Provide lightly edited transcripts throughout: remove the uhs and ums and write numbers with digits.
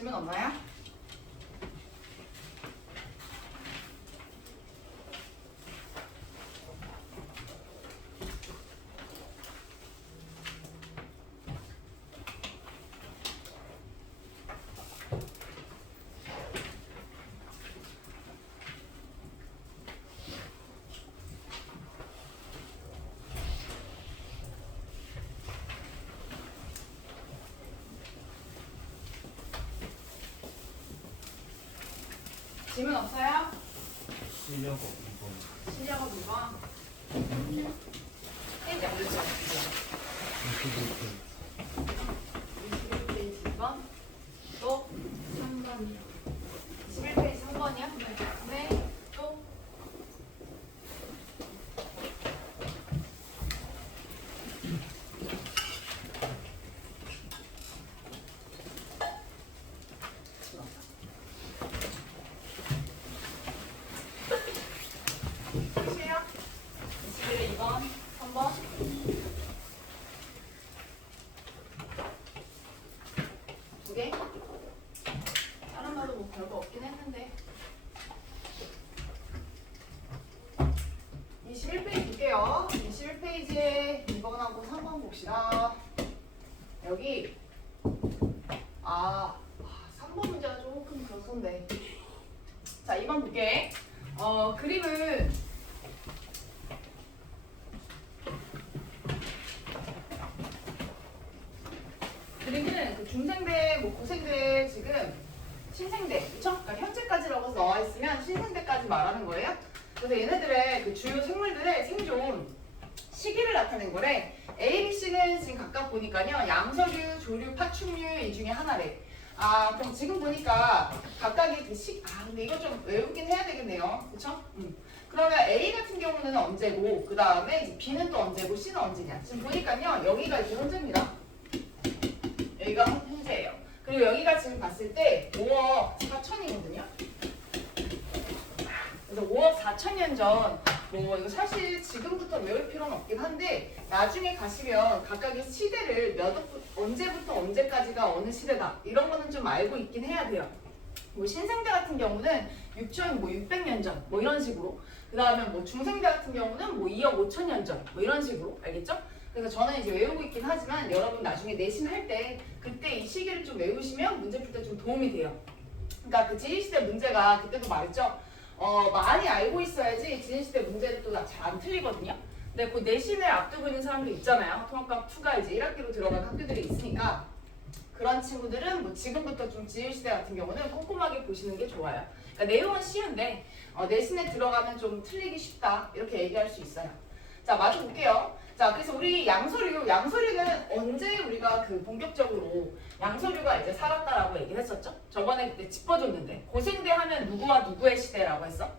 질문 없나요? 질문 없어요? 실력 2번. 실력은 2번. 페이지 안 되죠? 21페이지 2번. 또 3번이요. 21페이지 3번이요? 네. 또 끝이에요? 21에 2번, 3번. 두 개. 다른 거도 뭐 별거 없긴 했는데. 21페이지 볼게요. 21페이지에 2번하고 3번 봅시다. 여기 3번 문제가 조금 그렇던데. 자, 2번 볼게. 그림은 그 중생대, 뭐 고생대, 지금 신생대, 그쵸? 그러니까 현재까지라고 나와 있으면 신생대까지 말하는 거예요. 그래서 얘네들의 그 주요 생물들의 생존 시기를 나타낸 거래. A, B, C는 지금 각각 보니까요, 양서류, 조류, 파충류 이 중에 하나래. 그럼 지금 보니까 각각의 그 근데 이거 좀 외우긴 해야 되겠네요. 그쵸? 그러면 A 같은 경우는 언제고, 그 다음에 이제 B는 또 언제고, C는 언제냐. 지금 보니까요, 여기가 이제 현재입니다. 여기가 현재예요. 그리고 여기가 지금 봤을 때 5억 4천이거든요. 그래서 5억 4천년 전, 뭐 이거 사실 지금부터 외울 필요는 없긴 한데 나중에 가시면 각각의 시대를 언제부터 언제까지가 어느 시대다 이런 거는 좀 알고 있긴 해야 돼요. 뭐 신생대 같은 경우는 6,600년 전, 뭐 이런 식으로. 그 다음에 뭐 중생대 같은 경우는 뭐 2억 5천년 전, 뭐 이런 식으로. 알겠죠? 그래서 저는 이제 외우고 있긴 하지만 여러분 나중에 내신 할 때 그때 이 시기를 좀 외우시면 문제 풀 때 좀 도움이 돼요. 그러니까 그 지리시대 문제가 그때도 말했죠. 많이 알고 있어야지 지리시대 문제를 또 잘 안 틀리거든요. 근데 그 내신을 앞두고 있는 사람들 있잖아요. 통합과학 2가 이제 1학기로 들어간 학교들이 있으니까 그런 친구들은 뭐 지금부터 좀 지리시대 같은 경우는 꼼꼼하게 보시는 게 좋아요. 그러니까 내용은 쉬운데 내신에 들어가면 좀 틀리기 쉽다 이렇게 얘기할 수 있어요. 자, 마저 볼게요. 자, 그래서 우리 양서류는 언제 우리가 그 본격적으로 양서류가 이제 살았다라고 얘기를 했었죠? 저번에 그때 짚어줬는데 고생대 하면 누구와 누구의 시대라고 했어?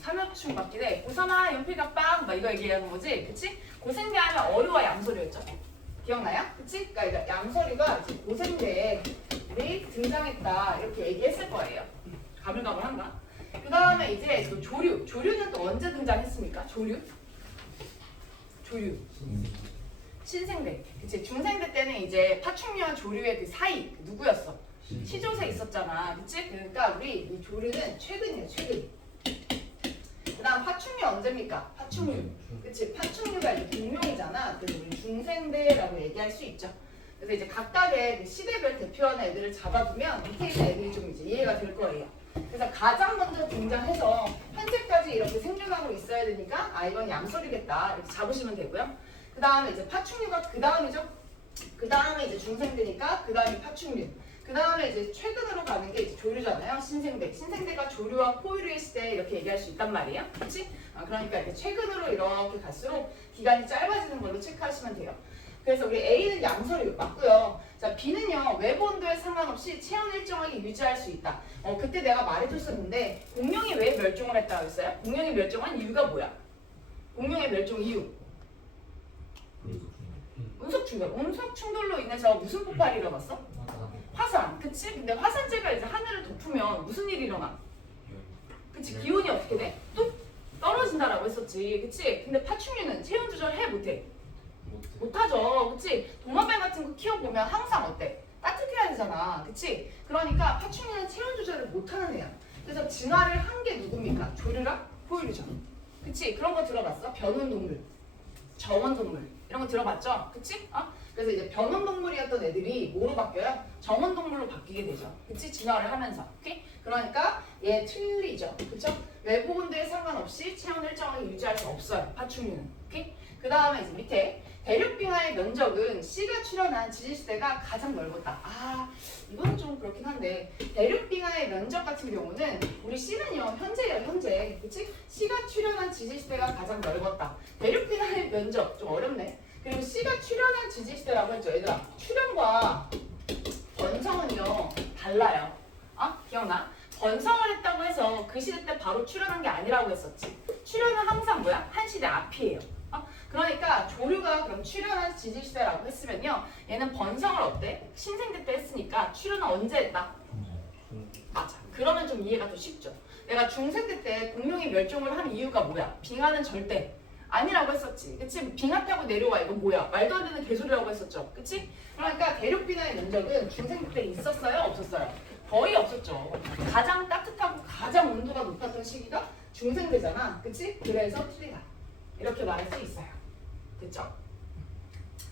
삼엽충 맞긴 해. 고사마, 연필각방 막 이거 얘기하는 거지, 그치? 고생대 하면 어류와 양서류였죠? 기억나요? 그치? 그러니까 양서류가 이제 고생대에 우리 등장했다 이렇게 얘기했을 거예요. 가물가물한가? 그 다음에 이제 또 조류는 또 언제 등장했습니까? 조류? 신생대. 그치? 중생대 때는 이제 파충류와 조류의 그 사이 누구였어? 시조새 있었잖아. 그치? 그러니까 우리 이 조류는 최근이에요. 최근. 그 다음 파충류 언제입니까? 파충류. 그치? 파충류가 이제 공룡이잖아. 그래서 우리 중생대라고 얘기할 수 있죠. 그래서 이제 각각의 그 시대별 대표하는 애들을 잡아두면 밑에 있는 애들이 좀 이제 이해가 될 거예요. 그래서 가장 먼저 등장해서 현재까지 이렇게 생존하고 있어야 되니까 이건 양서류겠다 이렇게 잡으시면 되고요. 그 다음에 이제 파충류가 그 다음이죠. 그 다음에 이제 중생대니까 그 다음이 파충류. 그 다음에 이제 최근으로 가는 게 이제 조류잖아요. 신생대가 조류와 포유류의 시대 이렇게 얘기할 수 있단 말이에요. 그렇지? 그러니까 이제 최근으로 이렇게 갈수록 기간이 짧아지는 걸로 체크하시면 돼요. 그래서 우리 A는 양서류 맞고요. 자, B는요. 외부 온도에 상관없이 체온 일정하게 유지할 수 있다. 그때 내가 말해줬었는데 공룡이 왜 멸종을 했다고 했어요? 공룡이 멸종한 이유가 뭐야? 공룡의 멸종 이유. 운석 충돌로 인해서 무슨 폭발이 일어났어? 화산. 그치? 근데 화산재가 이제 하늘을 덮으면 무슨 일이 일어나? 그치? 기온이 어떻게 돼? 뚝 떨어진다라고 했었지. 그치? 근데 파충류는 체온 조절 해 못해? 못해. 못하죠. 그치? 도마뱀 같은 거 키워보면 항상 어때? 따뜻해야 되잖아. 그치? 그러니까 파충류는 체온 조절을 못하는 애야. 그래서 진화를 한 게 누굽니까? 조류랑 포유류죠. 그치? 그런 거 들어봤어? 변온동물, 정원동물 이런 거 들어봤죠? 그치? 그래서 이제 변온동물이었던 애들이 뭐로 바뀌어요? 정원동물로 바뀌게 되죠. 그치? 진화를 하면서. 오케이? 그러니까 얘 틀리죠. 그쵸? 외부 온도에 상관없이 체온을 일정하게 유지할 수 없어요. 파충류는. 오케이? 그 다음에 이제 밑에 대륙빙하의 면적은 C가 출현한 지질시대가 가장 넓었다. 이건 좀 그렇긴 한데 대륙빙하의 면적 같은 경우는 우리 C는요 현재예요 현재. 그치? C가 출현한 지질시대가 가장 넓었다. 대륙빙하의 면적 좀 어렵네. 그리고 C가 출현한 지질시대라고 했죠. 얘들아 출현과 번성은요 달라요. 기억나? 번성을 했다고 해서 그 시대 때 바로 출현한 게 아니라고 했었지. 출현은 항상 뭐야? 한 시대 앞이에요. 그러니까 조류가 그럼 출현한 지질시대라고 했으면요 얘는 번성을 어때? 신생대 때 했으니까 출현은 언제 했다? 맞아. 그러면 좀 이해가 더 쉽죠. 내가 중생대 때 공룡이 멸종을 한 이유가 뭐야? 빙하는 절대 아니라고 했었지. 그치? 빙하 타고 내려와 이건 뭐야? 말도 안 되는 개소리라고 했었죠. 그치? 그러니까 대륙빙하의 면적은 중생대 때 있었어요? 없었어요? 거의 없었죠. 가장 따뜻하고 가장 온도가 높았던 시기가 중생대잖아. 그치? 그래서 틀리다. 이렇게 말할 수 있어요. 됐죠?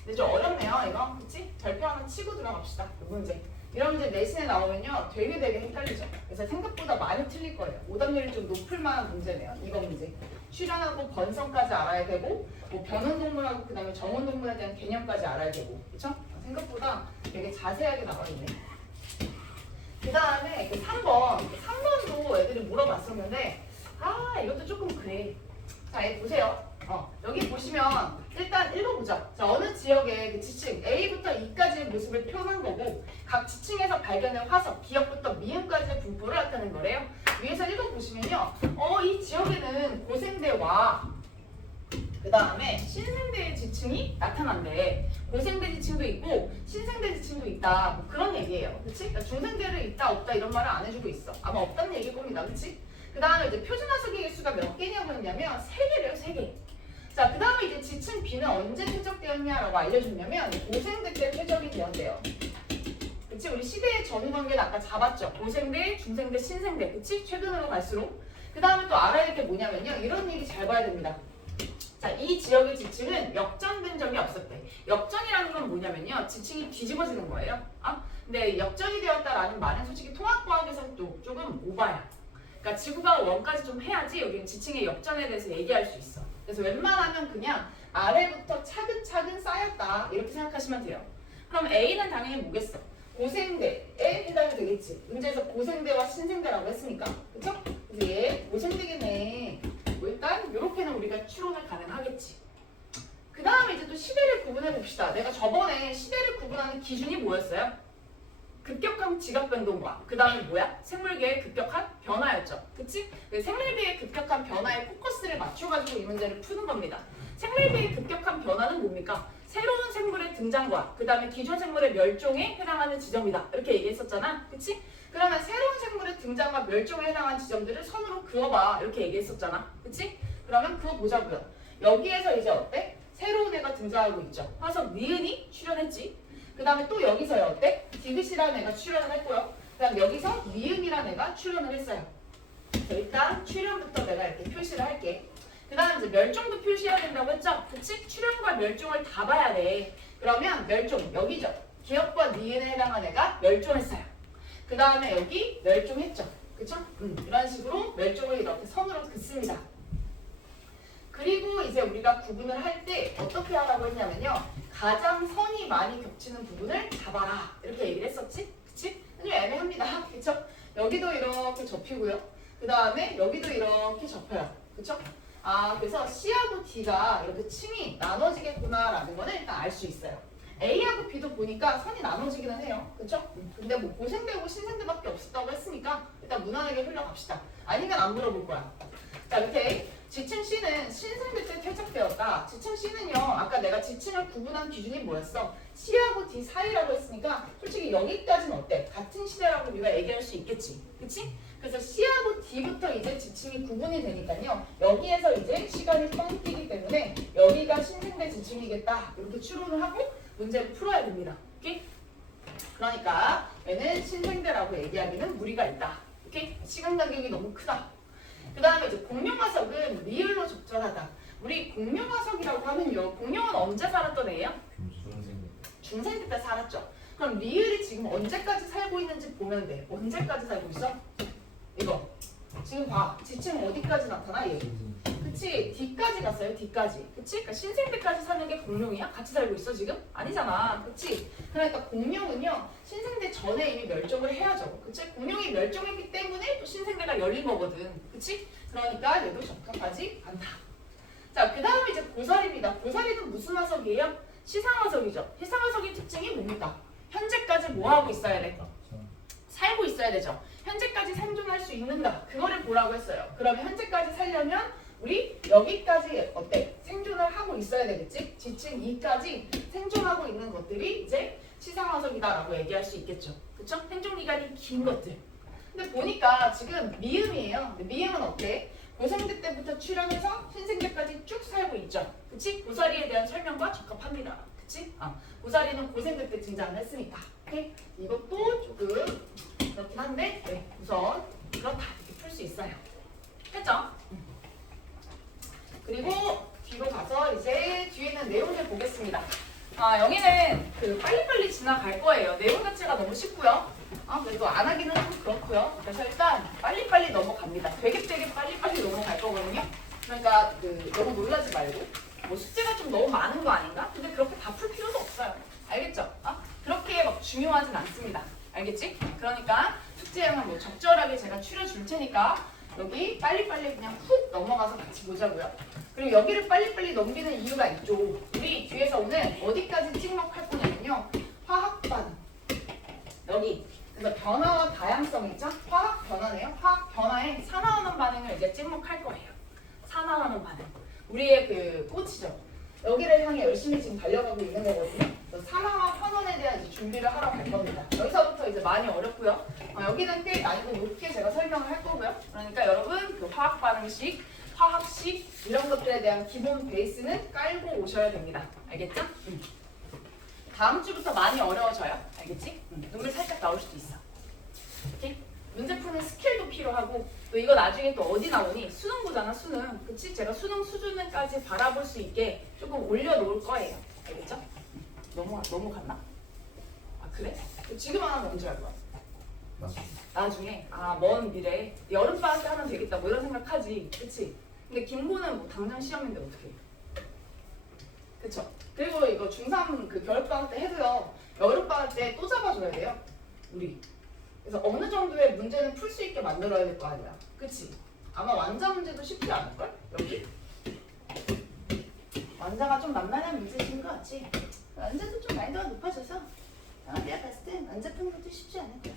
근데 좀 어렵네요 이거. 그치? 절표 하나 치고 들어갑시다. 이 문제. 이런 문제 내신에 나오면요 되게 헷갈리죠. 그래서 생각보다 많이 틀릴 거예요. 오답률이 좀 높을 만한 문제네요. 이번 문제. 출현하고 번성까지 알아야 되고 뭐 변온동물하고 그 다음에 정온동물에 대한 개념까지 알아야 되고. 그쵸? 생각보다 되게 자세하게 나와 있네. 그 다음에 3번도 애들이 물어봤었는데 이것도 조금 그래. 자, 얘 보세요. 여기 보시면 일단 읽어보자. 자, 어느 지역의 그 지층 A부터 E까지의 모습을 표현한 거고 각 지층에서 발견된 화석, 기역부터 미음까지의 분포를 나타낸 거래요. 위에서 읽어보시면요. 이 지역에는 고생대와 그 다음에 신생대의 지층이 나타난대. 고생대 지층도 있고 신생대 지층도 있다. 뭐 그런 얘기예요. 그치? 그러니까 중생대를 있다 없다 이런 말을 안 해주고 있어. 아마 없다는 얘기일 겁니다. 그치? 그 다음에 이제 표준 화석의 개수가 몇 개냐고 했냐면 3개래요. 3개. 자, 그 다음에 이제 지층 B는 언제 퇴적되었냐라고 알려줬냐면 고생대 때 퇴적이 되었대요. 그치? 우리 시대의 전후관계는 아까 잡았죠. 고생대, 중생대, 신생대. 그치? 최근으로 갈수록. 그 다음에 또 알아야 될 게 뭐냐면요. 이런 얘기 잘 봐야 됩니다. 자, 이 지역의 지층은 역전된 적이 없었대. 역전이라는 건 뭐냐면요. 지층이 뒤집어지는 거예요. 근데 역전이 되었다라는 말은 솔직히 통합과학에서도 조금 오바야. 그러니까 지구가 원까지 좀 해야지 여기는 지층의 역전에 대해서 얘기할 수 있어. 그래서 웬만하면 그냥 아래부터 차근차근 쌓였다 이렇게 생각하시면 돼요. 그럼 A는 당연히 뭐겠어? 고생대에 해당이 되겠지. 문제에서 고생대와 신생대라고 했으니까. 그쵸? 그래서 얘 고생대겠네. 뭐 일단 이렇게는 우리가 추론을 가능하겠지. 그 다음에 이제 또 시대를 구분해 봅시다. 내가 저번에 시대를 구분하는 기준이 뭐였어요? 급격한 지각 변동과 그 다음에 뭐야? 생물계의 급격한 변화였죠. 그치? 생물계의 급격한 변화에 포커스를 맞춰가지고 이 문제를 푸는 겁니다. 생물계의 급격한 변화는 뭡니까? 새로운 생물의 등장과 그 다음에 기존 생물의 멸종에 해당하는 지점이다. 이렇게 얘기했었잖아. 그치? 그러면 새로운 생물의 등장과 멸종에 해당하는 지점들을 선으로 그어봐. 이렇게 얘기했었잖아. 그치? 그러면 그거 보자고요. 여기에서 이제 어때? 새로운 애가 등장하고 있죠. 화석 니은이 출현했지. 그 다음에 또 여기서요 어때? 디귿이라는 애가 출연을 했고요. 그 다음 여기서 미음이라는 애가 출연을 했어요. 일단 출연부터 내가 이렇게 표시를 할게. 그 다음 이제 멸종도 표시해야 된다고 했죠? 그치? 출연과 멸종을 다 봐야 돼. 그러면 멸종 여기죠. 기역과 니은에 해당한 애가 멸종했어요. 그 다음에 여기 멸종했죠. 그쵸? 이런 식으로 멸종을 이렇게 선으로 긋습니다. 그리고 이제 우리가 구분을 할 때 어떻게 하라고 했냐면요. 가장 선이 많이 겹치는 부분을 잡아라. 이렇게 얘기를 했었지? 그치? 좀 애매합니다. 그쵸? 여기도 이렇게 접히고요. 그 다음에 여기도 이렇게 접혀요. 그쵸? 그래서 C하고 D가 이렇게 층이 나눠지겠구나라는 거는 일단 알 수 있어요. A하고 B도 보니까 선이 나눠지기는 해요. 그쵸? 근데 뭐 고생대고 신생대밖에 없었다고 했으니까 일단 무난하게 흘러갑시다. 아니면 안 물어볼 거야. 자, 밑에 지층 C는 신생대 때 퇴적되었다. 지층 C는요, 아까 내가 지층을 구분한 기준이 뭐였어? C하고 D 사이라고 했으니까 솔직히 여기까지는 어때? 같은 시대라고 우리가 얘기할 수 있겠지. 그치? 그래서 C하고 D부터 이제 지층이 구분이 되니까요. 여기에서 이제 시간이 뻥 뛰기 때문에 여기가 신생대 지층이겠다. 이렇게 추론을 하고 문제를 풀어야 됩니다. 오케이? 그러니까 얘는 신생대라고 얘기하기는 무리가 있다. 오케이? 시간 간격이 너무 크다. 그 다음에 이제 공룡화석은 리을로 적절하다. 우리 공룡화석이라고 하면요. 공룡은 언제 살았던 애예요? 중생대 때 살았죠. 그럼 리을이 지금 언제까지 살고 있는지 보면 돼. 언제까지 살고 있어? 이거. 지금 봐. 지층 어디까지 나타나? 얘. 그치? D까지 갔어요. D까지. 그치? 그러니까 신생대까지 사는 게 공룡이야? 같이 살고 있어 지금? 아니잖아. 그치? 그러니까 공룡은요. 신생대 전에 이미 멸종을 해야죠. 그치? 공룡이 멸종했기 때문에 또 신생대가 열린 거거든. 그치? 그러니까 얘도 적합하지 않다. 자, 그 다음에 이제 고사리입니다. 고사리는 무슨 화석이에요? 시상화석이죠. 시상화석의 특징이 뭡니까? 현재까지 뭐 하고 있어야 돼? 살고 있어야 되죠. 현재까지 생존할 수 있는가? 그거를 보라고 했어요. 그러면 현재까지 살려면 우리 여기까지 어때? 생존을 하고 있어야 되겠지? 지층 2까지 생존하고 있는 것들이 이제 시상화석이다라고 얘기할 수 있겠죠. 그쵸? 생존 기간이 긴 것들. 근데 보니까 지금 미음이에요. 근데 미음은 어때? 고생대 때부터 출연해서 신생대까지 쭉 살고 있죠. 그치? 고사리에 대한 설명과 적합합니다. 그치? 고사리는 고생대 때 등장을 했으니까. 오케이? 이것도 조금 그렇긴 한데 네, 우선 그렇다 이렇게 풀 수 있어요. 됐죠? 그리고 뒤로 가서 이제 뒤에 있는 내용을 보겠습니다. 여기는 그 빨리빨리 지나갈 거예요. 내용 자체가 너무 쉽고요. 그래도 안 하기는 좀 그렇고요. 그래서 일단 빨리빨리 넘어갑니다. 되게 빨리빨리 넘어갈 거거든요. 그러니까 너무 놀라지 말고 뭐 숙제가 좀 너무 많은 거 아닌가? 근데 그렇게 다 풀 필요도 없어요. 알겠죠? 그렇게 막 중요하진 않습니다. 알겠지? 그러니까 숙제량은 뭐 적절하게 제가 추려줄 테니까 여기 빨리빨리 그냥 훅 넘어가서 같이 보자고요. 그리고 여기를 빨리빨리 넘기는 이유가 있죠. 우리 뒤에서 오늘 어디까지 찍먹할 거냐면요. 화학 반응. 여기. 그래서 변화와 다양성 있죠? 화학 변화네요. 화학 변화에 산화하는 반응을 이제 찍먹할 거예요. 산화하는 반응. 우리의 그 꽃이죠. 여기를 향해 열심히 지금 달려가고 있는 거거든요. 그래서 산화와 환원에 대한 이제 준비를 하러 갈 겁니다. 여기서부터 이제 많이 어렵고요. 여기는 꽤 난이도 높게 제가 설명을 할 거고요. 그러니까 여러분 그 화학 반응식, 화학식 이런 것들에 대한 기본 베이스는 깔고 오셔야 됩니다. 알겠죠? 다음 주부터 많이 어려워져요. 알겠지? 눈물 살짝 나올 수도 있어. 오케이? 문제 푸는 스킬도 필요하고 또 이거 나중에 또 어디 나오니? 수능보잖아 수능. 그치? 제가 수능 수준까지 바라볼 수 있게 조금 올려놓을 거예요. 알겠죠? 넘어갔나? 그래? 지금 안 하면 언제 할 거야? 나중에 먼 미래에 여름방학 때 하면 되겠다 뭐 이런 생각하지. 그치? 근데 김고는 뭐 당장 시험인데 어떻게 해? 그쵸? 그리고 이거 중3 그 겨울방학 때 해도요. 여름방학 때 또 잡아줘야 돼요. 우리. 그래서 어느 정도의 문제는 풀 수 있게 만들어야 될 거 아니야. 그치? 아마 완자 문제도 쉽지 않을걸? 여기? 완자가 좀 만만한 문제인 것 같지? 완자도 좀 난이도가 높아져서 내가 봤을 땐 완자 푸는 것도 쉽지 않을 거야.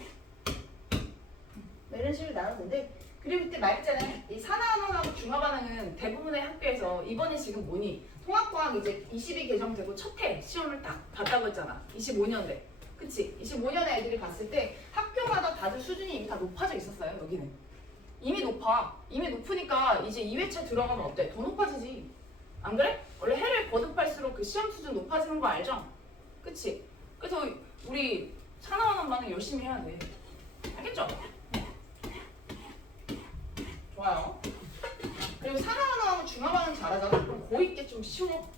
이런 식으로 나오는데 그리고 그때 말했잖아. 이 산화반응하고 중화반응은 대부분의 학교에서 이번에 지금 뭐니? 통합과학 이제 20이 개정되고 첫 해 시험을 딱 봤다고 했잖아. 25년대. 그치? 25년에 애들이 봤을 때 학교마다 다들 수준이 이미 다 높아져 있었어요. 여기는. 이미 높아. 이미 높으니까 이제 2회차 들어가면 어때? 더 높아지지. 안 그래? 원래 해를 거듭할수록 그 시험 수준 높아지는 거 알죠? 그치? 그래서 우리 산화반응 반응 열심히 해야 돼. 알겠죠? 좋아요. 그리고 산화반응하고 중화반응 잘하잖아. 그럼 고2 때 좀 쉬워.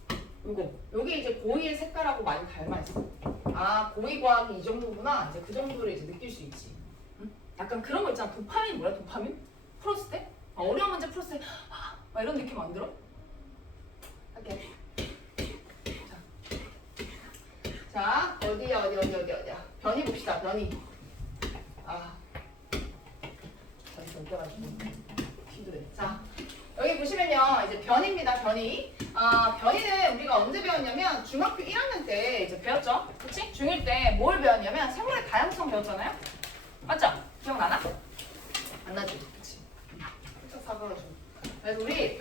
요게 이제 고2의 색깔하고 많이 닮아있어. 고2 과학이 이 정도구나. 이제 그 정도를 이제 느낄 수 있지. 응? 약간 그런 거 있잖아. 도파민 뭐야? 도파민? 풀었을 때? 어려운 문제 풀었을 때 막 이런 느낌 안 들어? 할게. 자, 어디야? 변이 봅시다. 변이. 변이 던져가지고 피드래. 자, 여기 보시면요, 이제 변입니다. 변이. 변이는 우리가 언제 배웠냐면 중학교 1학년 때 이제 배웠죠. 그치? 중1 때 뭘 배웠냐면 생물의 다양성 배웠잖아요. 맞죠? 기억나나? 안 나지? 그치? 살짝 사과가지고. 그래서 우리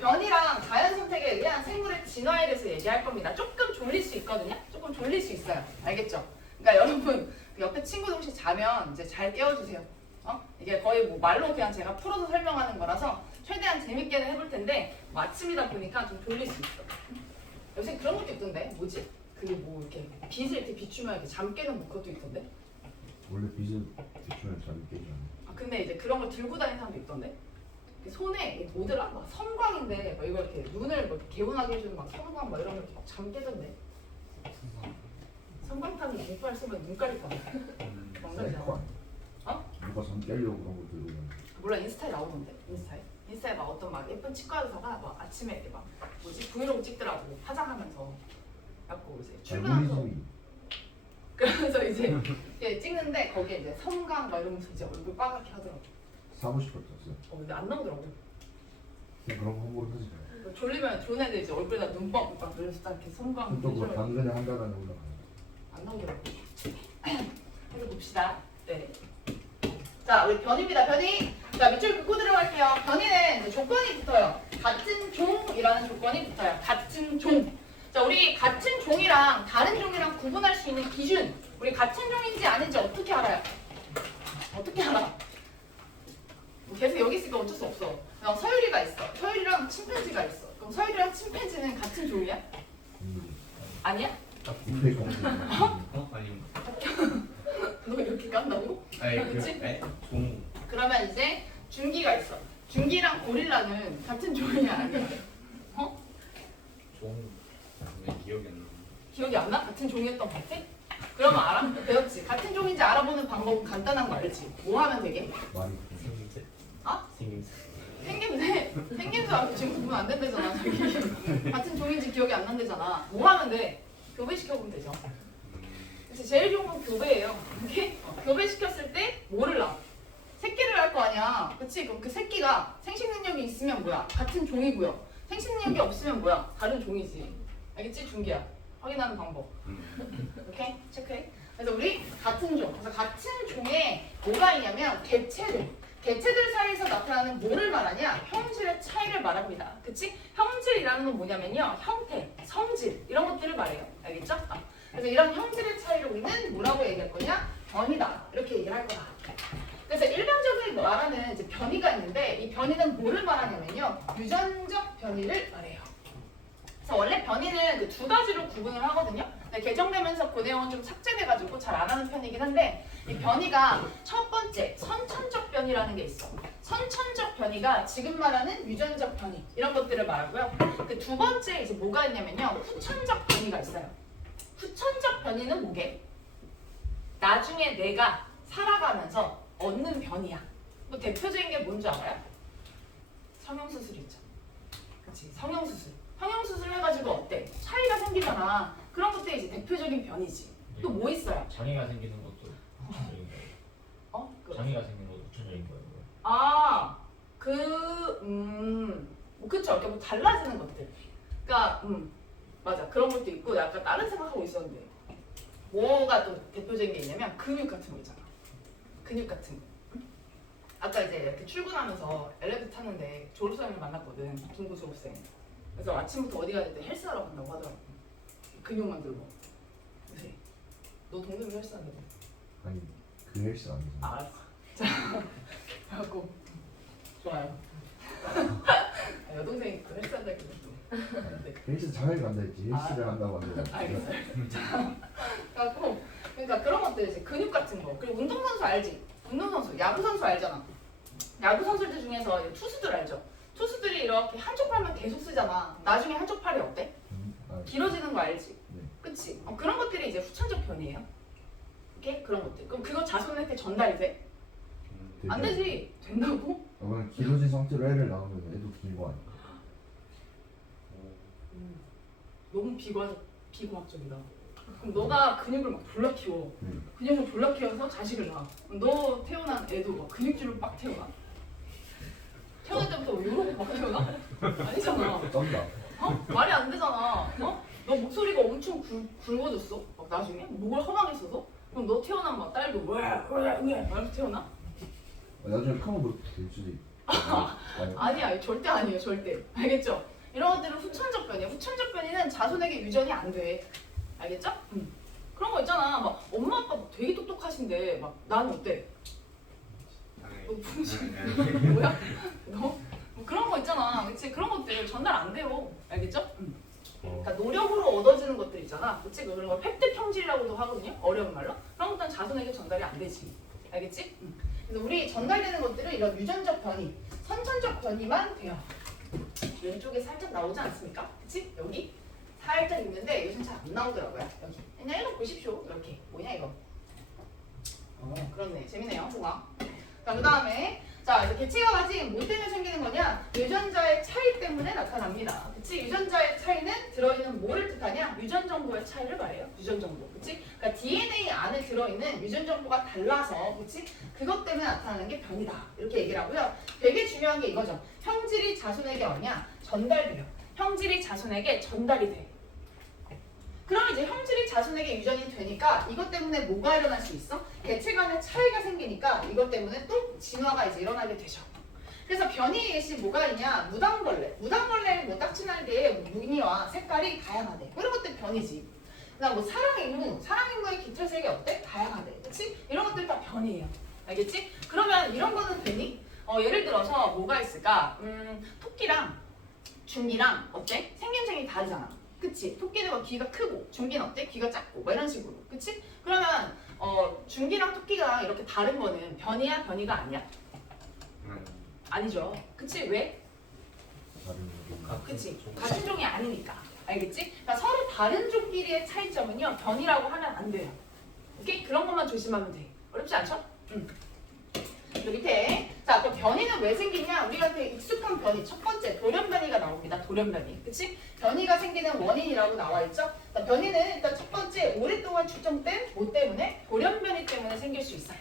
변이랑 자연 선택에 의한 생물의 진화에 대해서 얘기할 겁니다. 조금 졸릴 수 있거든요. 조금 졸릴 수 있어요. 알겠죠? 그러니까 여러분 옆에 친구들 혹시 자면 이제 잘 깨워주세요. 이게 거의 뭐 말로 그냥 제가 풀어서 설명하는 거라서 최대한 재밌게는 해볼 텐데 뭐 아침이다 보니까 좀 졸릴 수 있어. 요새 그런 것도 있던데 뭐지? 그게 뭐 이렇게 빛을 이렇게 비추면 이렇게 잠 깨는 뭐 그것도 있던데. 원래 빛을 비추면 잠이 깨지 않아. 아 근데 이제 그런 걸 들고 다니는 사람도 있던데. 이렇게 손에 이게 뭐더라? 막 섬광인데 막 이거 이렇게 눈을 뭐 이렇게 개운하게 해주는 막 형광 막 이런 거 이렇게 잠 깨던데. 섬광탄을 눈깔 쓰면 눈 깔릴 거야. 망설이잖아. 사이코 아니야? 어? 누가 잠 깨려고 그런 거 들고 있는 몰라 인스타에 나오던데 인스타에 막 어떤 막 예쁜 치과 의사가 막 아침에 이렇게 막 뭐지 브이로그 찍더라고 화장하면서 갖고 이제 출근하면서 알고리즘이 그래서 이제 이렇게 찍는데 거기에 이제 섬광 막 이러면서 이제 얼굴 빨갛게 하더라고. 사고 싶었었어. 근데 안 나오더라고. 그냥 그런 거 홍보를 하지 마. 졸리면 좋은 애들 이제 얼굴에다 눈빵 막 그래서 딱 이렇게 섬광 또 그거 해줘요. 당근에 한 달간에 올라가요. 안 나오더라고. 해서 봅시다. 네. 자, 우리 변입니다. 변이. 자, 밑줄 긋고 들어갈게요. 변이는 이제 조건이 붙어요. 같은 종이라는 조건이 붙어요. 같은 종. 자, 우리 같은 종이랑 다른 종이랑 구분할 수 있는 기준. 우리 같은 종인지 아닌지 어떻게 알아요? 어떻게 알아? 계속 여기 있으니까 어쩔 수 없어. 그냥 서유리가 있어. 서유리랑 침팬지가 있어. 그럼 서유리랑 침팬지는 같은 종이야? 아니야? 부패 공식. 아니 너 이렇게 깐다고? 아니 그치? 종 그러면 이제 준기가 있어. 준기랑 고릴라는 같은 종이야 아니야? 어? 왜 기억이 안 나? 기억이 안 나? 같은 종이었던 것 같아? 그러면 알아? 배웠지? 같은 종인지 알아보는 방법은 간단한 거 알지? 뭐 하면 되게? 말이 생김새? 어? 생김새 생김새? 생김새 앞에 지금 구분 안 된대잖아 저기. 같은 종인지 기억이 안 난대잖아. 뭐 하면 돼? 교배시켜보면 되죠. 그치? 제일 좋은 건 교배예요. 오케이? 교배시켰을 때 뭐를 낳아? 새끼를 낳을 거 아니야. 그치? 그럼 그 새끼가 생식 능력이 있으면 뭐야? 같은 종이고요. 생식 능력이 없으면 뭐야? 다른 종이지. 알겠지? 준기야. 확인하는 방법. 오케이? 체크해. 그래서 우리 같은 종. 그래서 같은 종에 뭐가 있냐면 개체들. 개체들 사이에서 나타나는 뭐를 말하냐? 형질의 차이를 말합니다. 그치? 형질이라는 건 뭐냐면요. 형태, 성질 이런 것들을 말해요. 알겠죠? 그래서 이런 형질의 차이를 우리는 뭐라고 얘기할 거냐? 변이다. 이렇게 얘기를 할 거다. 그래서 일반적으로 말하는 이제 변이가 있는데 이 변이는 뭐를 말하냐면요. 유전적 변이를 말해요. 그래서 원래 변이는 그 두 가지로 구분을 하거든요. 근데 개정되면서 그 내용은 좀 삭제돼가지고 잘 안 하는 편이긴 한데 이 변이가 첫 번째 선천적 변이라는 게 있어. 선천적 변이가 지금 말하는 유전적 변이 이런 것들을 말하고요. 그 두 번째 이제 뭐가 있냐면요. 후천적 변이가 있어요. 후천적 변이는 뭐게? 나중에 내가 살아가면서 얻는 변이야. 뭐 대표적인 게 뭔지 알아요? 성형수술 있죠. 그치? 성형수술. 성형수술 해가지고 어때? 차이가 생기잖아. 그런 것들이 이제 대표적인 변이지. 또 뭐 있어요? 장애가 생기는 것도 후천적인 거예요. 어? 장애가 생기는 것도 후천적인 거예요. 아, 뭐 그쵸. 이렇게 뭐 달라지는 것들. 그러니까, 맞아. 그런 것도 있고, 약간 다른 생각하고 있었는데, 뭐가 또 대표적인 게 있냐면 근육 같은 거 있잖아. 근육 같은 거. 아까 이제 이렇게 출근하면서 엘리베이터 탔는데 졸업생을 만났거든. 중고 졸업생. 그래서 아침부터 어디 가야 돼? 헬스하러 간다고 하더라고. 근육 만들고. 그래서 너 동생이 헬스하는데. 아니 그 헬스 아니잖아. 아, 알았어. 자, 그래갖고 좋아요. 여동생이 또 헬스한다 했거든. 네. 헬스 장을 간다 했지. 헬스를 한다고 하는데. 알겠어요. 자, 그래갖고 그러니까 그런 것들 이제 근육 같은 거. 그리고 운동선수 알지? 운동선수, 야구선수 알잖아. 야구선수들 중에서 이제 투수들 알죠? 투수들이 이렇게 한쪽 팔만 계속 쓰잖아. 나중에 한쪽 팔이 어때? 길어지는 거 알지? 네. 그치? 그런 것들이 이제 후천적 변이에요. 오케이? 그런 것들. 그럼 그거 자손한테 전달이 돼? 안 되지. 된다고? 그러면 길어진 상태로 애를 낳으면 애도 긴 거 아니야? 너무 비과학적이다. 그럼 너가 근육을 막 졸라 키워. 근육을 졸라 키워서 자식을 낳아. 그럼 너 태어난 애도 막 근육질로 막 태어나? 태어날 때부터 이러고 막 태어나? 아니잖아. 쩐다. 말이 안 되잖아. 너 목소리가 엄청 굵어졌어? 막 나중에? 목을 험하게 써서? 그럼 너 태어난 막 딸도 왜 이렇게 태어나? 나중에 크면 그렇게 될 수도 있고. 아니야. 절대 아니에요. 절대. 알겠죠? 이런 것들은 후천적 변이야. 후천적 변이는 자손에게 유전이 안 돼. 알겠죠? 그런 거 있잖아. 막 엄마 아빠 막 되게 똑똑하신데 막 나는 어때? 너 부르지? 뭐야? 너? 뭐 그런 거 있잖아. 그치? 그런 것들 전달 안 돼요. 알겠죠? 그러니까 노력으로 얻어지는 것들 있잖아. 그치? 그런 걸 획득 형질이라고도 하거든요. 어려운 말로. 그런 것들은 자손에게 전달이 안 되지. 알겠지? 그래서 우리 전달되는 것들은 이런 유전적 변이, 선천적 변이만 돼요. 왼쪽에 살짝 나오지 않습니까? 그치? 여기 살짝 있는데 요즘 잘 안 나오더라고요. 여기. 그냥 이거 보십시오. 이렇게. 뭐냐 이거. 그렇네. 재밌네요. 좋아. 자, 그 다음에 자, 이제 개체가 가진 뭐 때문에 생기는 거냐? 유전자의 차이 때문에 나타납니다. 그치? 유전자의 차이는 들어있는 뭐를 뜻하냐? 유전 정보의 차이를 말해요. 유전 정보. 그치? 그러니까 DNA 안에 들어있는 유전 정보가 달라서, 그치? 그것 때문에 나타나는 게 변이다. 이렇게 얘기를 하고요. 되게 중요한 게 이거죠. 형질이 자손에게 뭐냐? 전달돼요. 형질이 자손에게 전달이 돼. 그럼 이제 형질이 자손에게 유전이 되니까 이것 때문에 뭐가 일어날 수 있어? 개체 간의 차이가 생기니까 이것 때문에 또 진화가 이제 일어나게 되죠. 그래서 변이의 예시 뭐가 있냐? 무당벌레. 무당벌레는 뭐 딱지날개의 무늬와 색깔이 다양하대. 이런 것들 변이지. 그다음 뭐 사랑이무. 사랑이무의 깃털색이 어때? 다양하대. 그치? 이런 것들 다 변이에요. 알겠지? 그러면 이런 거는 되니? 예를 들어서 뭐가 있을까? 토끼랑 중기랑 어때? 생김새이 다르잖아. 그치? 토끼는 뭐 귀가 크고 중기는 어때? 귀가 작고 뭐 이런 식으로. 그치? 그러면 중기랑 토끼가 이렇게 다른 거는 변이야? 변이가 아니야? 아니죠. 그치? 왜? 그치? 같은 종이 아니니까. 알겠지? 그러니까 서로 다른 종끼리의 차이점은요. 변이라고 하면 안 돼요. 오케이? 그런 것만 조심하면 돼. 어렵지 않죠? 밑에 자, 그 변이는 왜 생기냐? 우리한테 익숙한 변이 첫 번째 돌연변이가 나옵니다. 돌연변이. 그치? 변이가 생기는 원인이라고 나와 있죠? 자, 변이는 일단 첫 번째 오랫동안 축적된 뭐 때문에? 돌연변이 때문에 생길 수 있어요.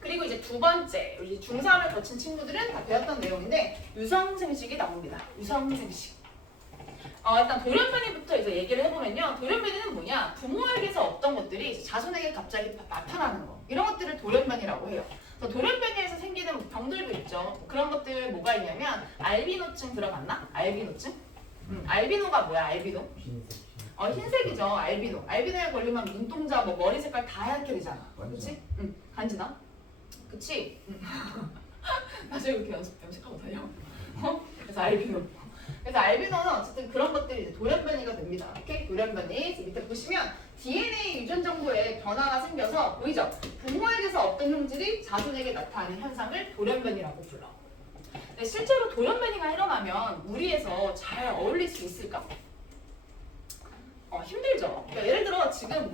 그리고 이제 두 번째 우리 중3을 거친 친구들은 다 배웠던 내용인데 유성생식이 나옵니다. 유성생식. 일단 돌연변이부터 이제 얘기를 해보면요. 돌연변이는 뭐냐? 부모에게서 어떤 것들이 자손에게 갑자기 나타나는 거. 이런 것들을 돌연변이라고 해요. 돌연변이에서 생기는 병들도 있죠. 그런 것들 뭐가 있냐면 알비노증 들어봤나? 알비노증? 알비노가 뭐야? 알비노? 흰색. 흰색이죠. 알비노. 알비노에 걸리면 눈동자, 뭐 머리 색깔 다 하얗게 되잖아. 그치? 간지나? 그치? 나중에 그렇게 염색하고 다녀. 그래서 알비노. 그래서 알비노는 어쨌든 그런 것들이 이제 돌연변이가 됩니다. 오케이? 돌연변이. 밑에 보시면 DNA 유전 정보에 변화가 생겨서 보이죠? 부모에게서 어떤 형질이 자손에게 나타나는 현상을 돌연변이라고 불러. 근데 실제로 돌연변이가 일어나면 우리에서 잘 어울릴 수 있을까? 힘들죠. 그러니까 예를 들어 지금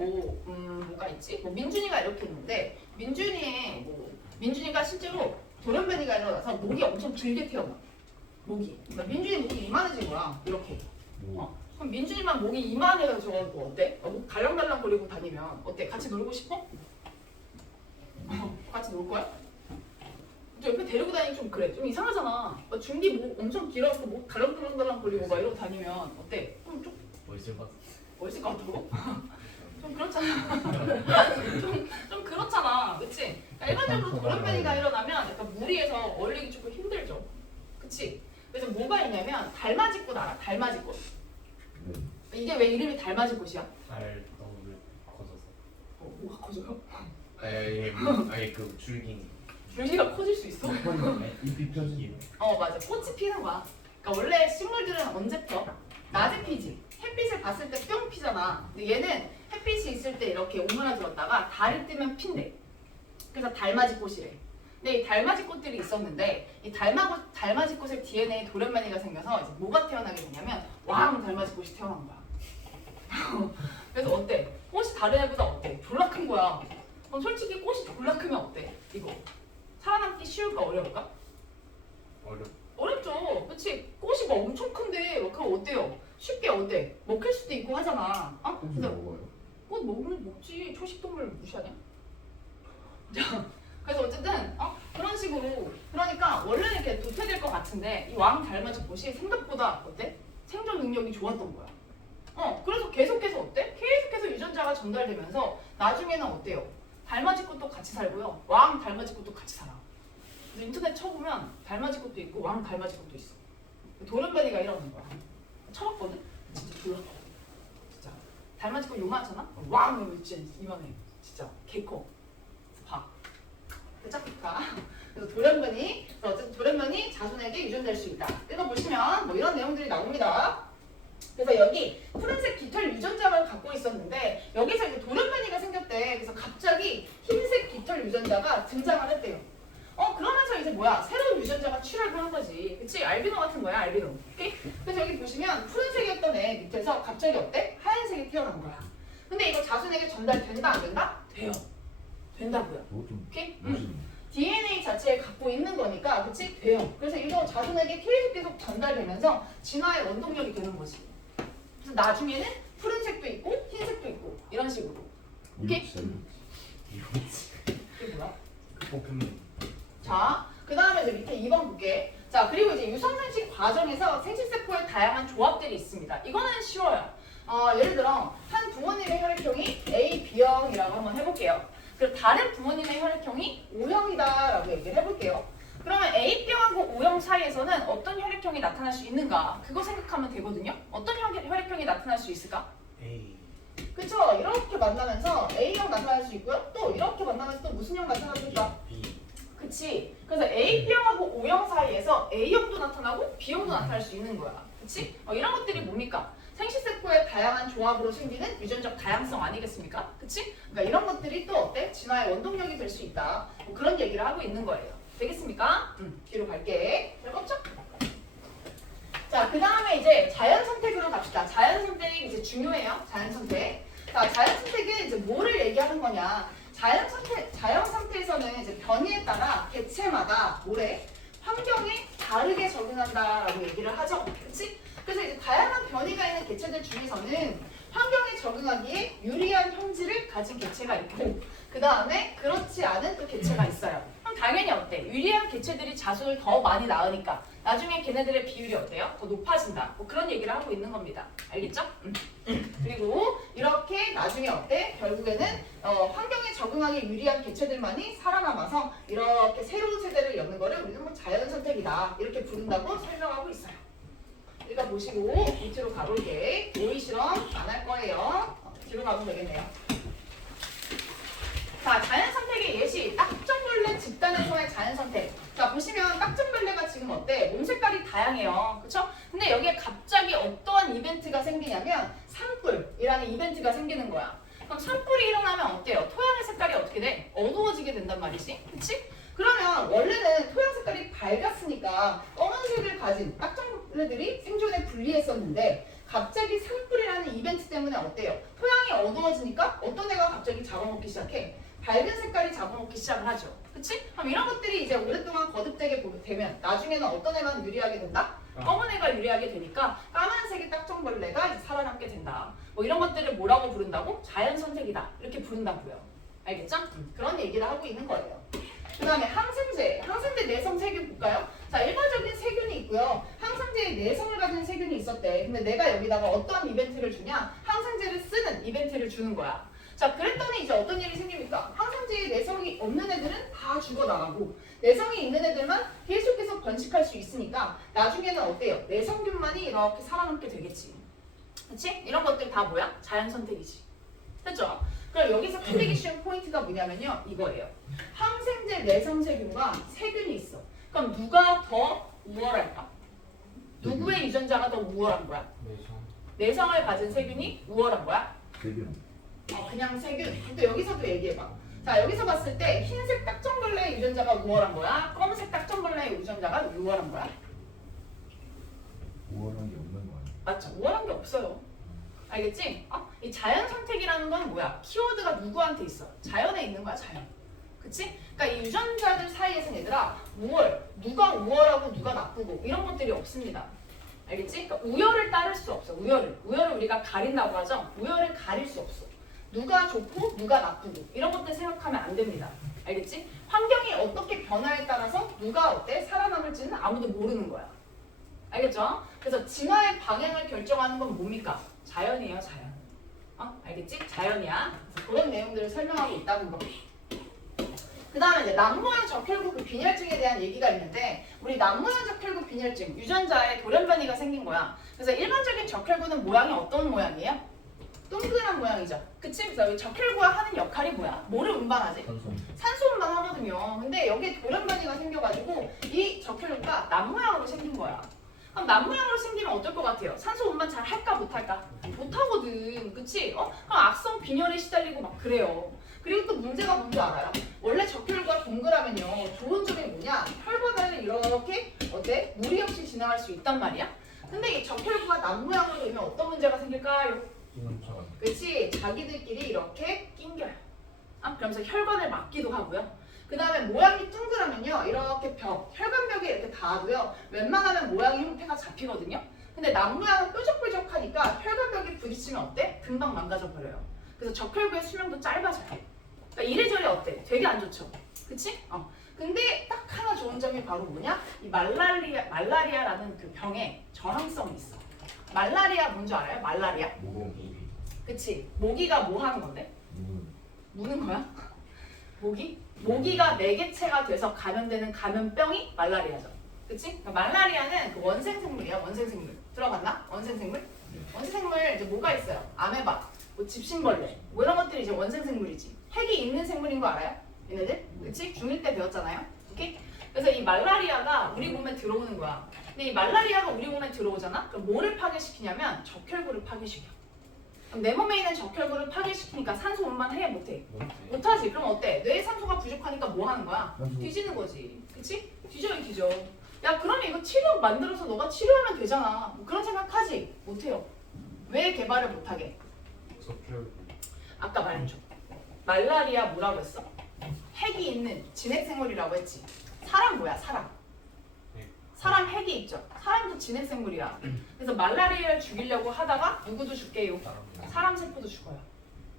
뭐가 있지? 뭐 민준이가 이렇게 있는데 민준이가 실제로 돌연변이가 일어나서 목이 엄청 길게 태어나. 목이. 그러니까 민준이 목이 이만해진 거야. 이렇게. 그럼 민준이만 목이 이만해가지고 어때? 목 달랑달랑 거리고 다니면 어때? 같이 놀고 싶어? 같이 놀 거야? 저 옆에 데리고 다니기 좀 그래. 좀 이상하잖아. 중기 목 엄청 길어서 목 달랑달랑 거리고 막 이러고 다니면 어때? 그럼 좀 멋있을 것 같아. 멋있을 것 같다고? 좀 그렇잖아. 좀 그렇잖아. 그치? 그러니까 일반적으로 돌연변이가 일어나면 약간 무리해서 어울리기 조금 힘들죠. 그치? 그래서 뭐가 있냐면 달맞이꽃 알아? 달맞이꽃. 이게 왜 이름이 달맞이꽃이야? 달덩이를 거져서. 뭐가 커져요? 아예 그 줄기. 줄기가 커질 수 있어? 잎이 펴지. 맞아. 꽃이 피는 거야. 그러니까 원래 식물들은 언제 펴? 낮에 피지. 햇빛을 봤을 때 뿅 피잖아. 근데 얘는 햇빛이 있을 때 이렇게 오므라들었다가 달이 뜨면 핀대. 그래서 달맞이꽃이래. 근데 이 달맞이꽃들이 있었는데 이 달맞이꽃의 DNA 돌연변이가 생겨서 이제 뭐가 태어나게 되냐면 왕 달맞이꽃이 태어난 거야. 그래서 어때? 꽃이 다른 애보다 어때? 졸라 큰 거야. 그럼 솔직히 꽃이 졸라 크면 어때? 이거 살아남기 쉬울까 어려울까? 어렵죠. 그치? 꽃이 막 엄청 큰데 그럼 어때요? 쉽게 어때? 먹힐 수도 있고 하잖아. 꽃이 근데 먹어요. 꽃 먹지. 초식동물 무시하냐? 그래서 어쨌든 그런 식으로 그러니까 원래는 이렇게 도태될 것 같은데 이 왕 달맞이꽃이 생각보다 어때? 생존 능력이 좋았던 거야. 그래서 계속해서 어때? 계속해서 유전자가 전달되면서 나중에는 어때요? 달맞이꽃도 같이 살고요. 왕 달맞이꽃도 같이 살아. 그래서 인터넷 쳐보면 달맞이꽃도 있고 왕 달맞이꽃도 있어. 돌연변이가 일어나는 거야. 쳐봤거든? 진짜 졸라 커. 진짜. 달맞이꽃 요만하잖아? 왕! 진짜 이만해. 진짜 개 커. 봐. 그쵸? 자, 그래서 돌연변이, 어쨌든 돌연변이 자손에게 유전될 수 있다. 읽어보시면 뭐 이런 내용들이 나옵니다. 그래서 여기 푸른색 깃털 유전자를 갖고 있었는데 여기서 이제 돌연변이가 생겼대. 그래서 갑자기 흰색 깃털 유전자가 등장을 했대요. 그러면서 이제 뭐야? 새로운 유전자가 출현을 한 거지. 그치? 알비노 같은 거야, 알비노. 오케이? 그래서 여기 보시면 푸른색이었던 애 밑에서 갑자기 어때? 하얀색이 태어난 거야. 근데 이거 자손에게 전달된다, 안 된다? 돼요. 된다고요. 좀 오케이? 멋있네. DNA 자체에 갖고 있는 거니까, 그치? 돼요. 그래서 이거 자손에게 계속 전달되면서 진화의 원동력이 되는 거지. 그래서 나중에는 푸른색도 있고, 흰색도 있고, 이런 식으로. 오케이? 이거지. 이게 뭐야? 포켓몬. 자, 그 다음에 이제 밑에 2번 볼게. 자, 그리고 이제 유성생식 과정에서 생식세포의 다양한 조합들이 있습니다. 이거는 쉬워요. 예를 들어, 한 부모님의 혈액형이 A, B형이라고 한번 해볼게요. 그리고 다른 부모님의 혈액형이 O형이다라고 얘기를 해볼게요. 그러면 A병하고 O형 사이에서는 어떤 혈액형이 나타날 수 있는가? 그거 생각하면 되거든요. 어떤 혈액형이 나타날 수 있을까? 에이. 그쵸? 이렇게 만나면서 A형 나타날 수 있고요. 또 이렇게 만나면서 또 무슨 형 나타날 수 있다? B. 그치? 그래서 A형하고 O형 사이에서 A형도 나타나고 B형도 나타날 수 있는 거야. 그치? 이런 것들이 뭡니까? 생식세포의 다양한 조합으로 생기는 유전적 다양성 아니겠습니까? 그치? 그러니까 이런 것들이 또 어때? 진화의 원동력이 될 수 있다. 뭐 그런 얘기를 하고 있는 거예요. 되겠습니까? 뒤로 갈게. 읽었죠? 자, 그 다음에 이제 자연 선택으로 갑시다. 자연 선택 이제 중요해요. 자연 선택. 자, 자연 선택은 이제 뭐를 얘기하는 거냐? 자연 상태에서는 이제 변이에 따라 개체마다 뭐래? 환경에 다르게 적응한다라고 얘기를 하죠. 그치? 그래서 이제 다양한 변이가 있는 개체들 중에서는 환경에 적응하기에 유리한 형질을 가진 개체가 있고 그 다음에 그렇지 않은 또 개체가 있어요. 그럼 당연히 어때? 유리한 개체들이 자손을 더 많이 낳으니까 나중에 걔네들의 비율이 어때요? 더 높아진다. 뭐 그런 얘기를 하고 있는 겁니다. 알겠죠? 그리고 이렇게 나중에 어때? 결국에는 환경에 적응하기 유리한 개체들만이 살아남아서 이렇게 새로운 세대를 여는 거를 우리는 뭐 자연선택이다 이렇게 부른다고 설명하고 있어요. 읽어보시고 밑으로 가볼게. 모의 실험 안 할 거예요. 뒤로 가면 되겠네요. 자, 자연선택의 예시. 딱정벌레 집단에서의 자연선택. 자, 보시면 딱정벌레가 지금 어때? 몸 색깔이 다양해요. 그쵸? 근데 여기에 갑자기 어떠한 이벤트가 생기냐면 산불이라는 이벤트가 생기는 거야. 그럼 산불이 일어나면 어때요? 토양의 색깔이 어떻게 돼? 어두워지게 된단 말이지. 그치? 그러면 원래는 토양 색깔이 밝았으니까 검은색을 가진 딱정벌레들이 생존에 불리했었는데 갑자기 산불이라는 이벤트 때문에 어때요? 토양이 어두워지니까 어떤 애가 갑자기 잡아먹기 시작해? 밝은 색깔이 잡아먹기 시작을 하죠. 그치? 그럼 이런 것들이 이제 오랫동안 거듭되게 되면 나중에는 어떤 애만 유리하게 된다? 검은 애가 유리하게 되니까 까만색의 딱정벌레가 이제 살아남게 된다. 뭐 이런 것들을 뭐라고 부른다고? 자연선택이다. 이렇게 부른다고요. 알겠죠? 그런 얘기를 하고 있는 거예요. 그 다음에 항생제 내성 세균 볼까요? 자, 일반적인 세균이 있고요. 항생제에 내성을 가진 세균이 있었대. 근데 내가 여기다가 어떠한 이벤트를 주냐? 항생제를 쓰는 이벤트를 주는 거야. 자, 그랬더니 이제 어떤 일이 생깁니까? 항생제에 내성이 없는 애들은 다 죽어나가고 내성이 있는 애들만 계속해서 번식할 수 있으니까 나중에는 어때요? 내성균만이 이렇게 살아남게 되겠지. 그치? 이런 것들 다 뭐야? 자연선택이지. 됐죠? 그럼 여기서 틀리기 쉬운 포인트가 뭐냐면요. 이거예요. 항생제 내성세균과 세균이 있어. 그럼 누가 더 우월할까? 누구의 유전자가 더 우월한 거야? 내성을 가진 세균이 우월한 거야? 세균. 그냥 세균. 근데 여기서도 얘기해봐. 자, 여기서 봤을 때 흰색 딱정벌레의 유전자가 우월한 거야? 검은색 딱정벌레의 유전자가 우월한 거야? 우월한 게 없는 거 아니야? 맞죠? 우월한 게 없어요. 알겠지? 이 자연 선택이라는 건 뭐야? 키워드가 누구한테 있어? 자연에 있는 거야, 자연. 그치? 그러니까 이 유전자들 사이에서는 얘들아, 누가 우월하고 누가 나쁘고 이런 것들이 없습니다. 알겠지? 그러니까 우열을 따를 수 없어. 우열을 우리가 가린다고 하죠? 우열을 가릴 수 없어. 누가 좋고 누가 나쁘고 이런 것들 생각하면 안 됩니다. 알겠지? 환경이 어떻게 변화에 따라서 누가 어때 살아남을지는 아무도 모르는 거야. 알겠죠? 그래서 진화의 방향을 결정하는 건 뭡니까? 자연이에요, 자연. 알겠지? 자연이야. 그래서 그런 내용들을 설명하고 있다는 거. 그 다음에 이제 남모양 적혈구 빈혈증에 대한 얘기가 있는데 우리 남모양 적혈구 빈혈증 유전자에 돌연변이가 생긴 거야. 그래서 일반적인 적혈구는 모양이 어떤 모양이에요? 동그란 모양이죠. 그치? 그래서 이 적혈구가 하는 역할이 뭐야? 뭐를 운반하지? 산소. 산소 운반하거든요. 근데 여기에 돌연변이가 생겨가지고 이 적혈구가 남 모양으로 생긴 거야. 그럼 남 모양으로 생기면 어떨 것 같아요? 산소 운반 잘 할까 못할까? 못하거든. 그치? 그럼 악성 빈혈에 시달리고 막 그래요. 그리고 또 문제가 뭔지 알아요? 원래 적혈구가 동그라면요. 좋은 점이 뭐냐? 혈관을 이렇게 어때? 무리 없이 지나갈 수 있단 말이야. 근데 이 적혈구가 남 모양으로 되면 어떤 문제가 생길까요? 기관차가. 그치? 자기들끼리 이렇게 낑겨요. 그러면서 혈관을 막기도 하고요. 그 다음에 모양이 둥그라면요. 이렇게 혈관벽에 이렇게 닿아도요. 웬만하면 모양의 형태가 잡히거든요. 근데 남 모양은 뾰족뾰족하니까 혈관벽에 부딪히면 어때? 금방 망가져 버려요. 그래서 적혈구의 수명도 짧아져요. 그러니까 이래저래 어때? 되게 안 좋죠. 그치? 근데 딱 하나 좋은 점이 바로 뭐냐? 이 말라리아라는 그 병에 저항성이 있어. 말라리아 뭔지 알아요? 말라리아? 모기. 그치? 모기가 뭐 하는 건데? 음. 무는 거야? 모기? 모기가 매개체가 돼서 감염되는 감염병이 말라리아죠. 그치? 그러니까 말라리아는 그 원생생물이야, 원생생물. 들어봤나? 원생생물? 원생생물 이제 뭐가 있어요? 아메바, 뭐 집신벌레, 뭐 이런 것들이 이제 원생생물이지. 핵이 있는 생물인 거 알아요? 얘네들? 그치? 중1 때 배웠잖아요. 오케이? 그래서 이 말라리아가 우리 몸에 들어오는 거야. 근데 이 말라리아가 우리 몸에 들어오잖아? 그럼 뭐를 파괴시키냐면 적혈구를 파괴시켜. 그럼 내 몸에 있는 적혈구를 파괴시키니까 산소 운반 해? 못해? 못하지. 그럼 어때? 뇌에 산소가 부족하니까 뭐 하는 거야? 산소. 뒤지는 거지. 그치? 뒤져. 야 그러면 이거 치료 만들어서 너가 치료하면 되잖아. 뭐 그런 생각하지? 못해요. 왜 개발을 못하게? 적혈. 아까 말했죠. 말라리아 뭐라고 했어? 핵이 있는 진핵생물이라고 했지. 사람 뭐야? 사람. 사람 핵이 있죠. 사람도 진핵생물이야. 그래서 말라리아를 죽이려고 하다가 누구도 죽게요? 사람 세포도 죽어요.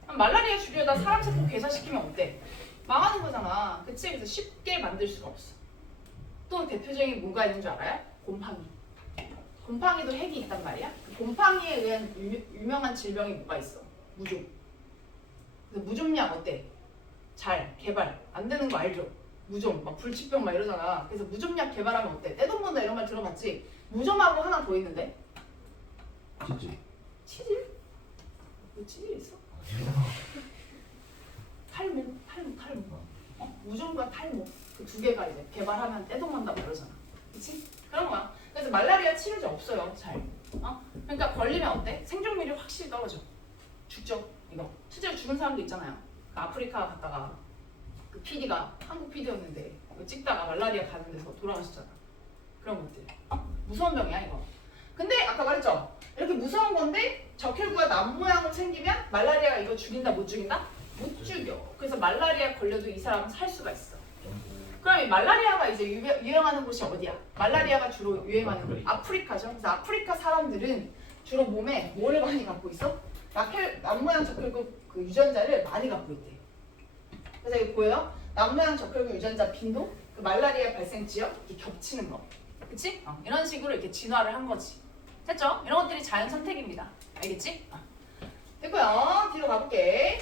그럼 말라리아 죽이려다 사람 세포 괴사시키면 어때? 망하는 거잖아. 그치? 그래서 쉽게 만들 수가 없어. 또 대표적인 뭐가 있는 줄 알아요? 곰팡이. 곰팡이도 핵이 있단 말이야. 곰팡이에 의한 유명한 질병이 뭐가 있어? 무좀. 그래서 무좀약 어때? 잘 개발 안 되는 거 알죠? 무좀, 막 불치병 막 이러잖아. 그래서 무좀약 개발하면 어때? 떼돈 번다 이런 말 들어봤지? 무좀하고 하나 더 있는데? 치즈. 치질? 뭐 치질 있어? 탈모. 무좀과 탈모 그 두 개가 이제 개발하면 떼돈 번다고 그러잖아. 그치? 그런 거야. 그래서 말라리아 치료제 없어요. 잘. 그러니까 걸리면 어때? 생존율이 확실히 떨어져. 죽죠. 이거 실제로 죽은 사람도 있잖아요. 그 아프리카 갔다가 그 PD가 한국 PD였는데 이거 찍다가 말라리아 가는 데서 돌아가셨잖아. 그런 것들. 무서운 병이야 이거. 근데 아까 말했죠. 이렇게 무서운 건데 적혈구가 남 모양으로 생기면 말라리아가 이거 죽인다 못 죽인다? 못 죽여. 그래서 말라리아 걸려도 이 사람은 살 수가 있어. 그럼 이 말라리아가 이제 유행하는 곳이 어디야? 말라리아가 주로 유행하는 곳 아프리카죠. 그래서 아프리카 사람들은 주로 몸에 뭐를 많이 갖고 있어? 남 모양 적혈구 그 유전자를 많이 갖고 있대. 그래서 이거 보여요? 남 모양 적혈구 유전자 빈도, 그 말라리아 발생 지역 이렇게 겹치는 거. 그치? 이런 식으로 이렇게 진화를 한 거지. 됐죠? 이런 것들이 자연 선택입니다. 알겠지? 됐고요. 뒤로 가볼게.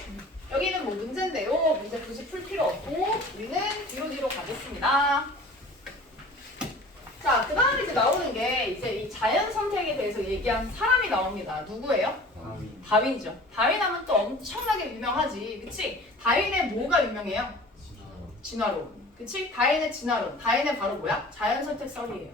여기는 뭐 문제인데요. 문제 굳이 풀 필요 없고 우리는 뒤로 가겠습니다. 자, 그 다음에 이제 나오는 게 이제 이 자연 선택에 대해서 얘기한 사람이 나옵니다. 누구예요? 다윈이죠. 다윈하면 또 엄청나게 유명하지. 그치? 다윈의 뭐가 유명해요? 진화론. 그치? 다윈의 진화론. 다윈의 바로 뭐야? 자연 선택설이에요.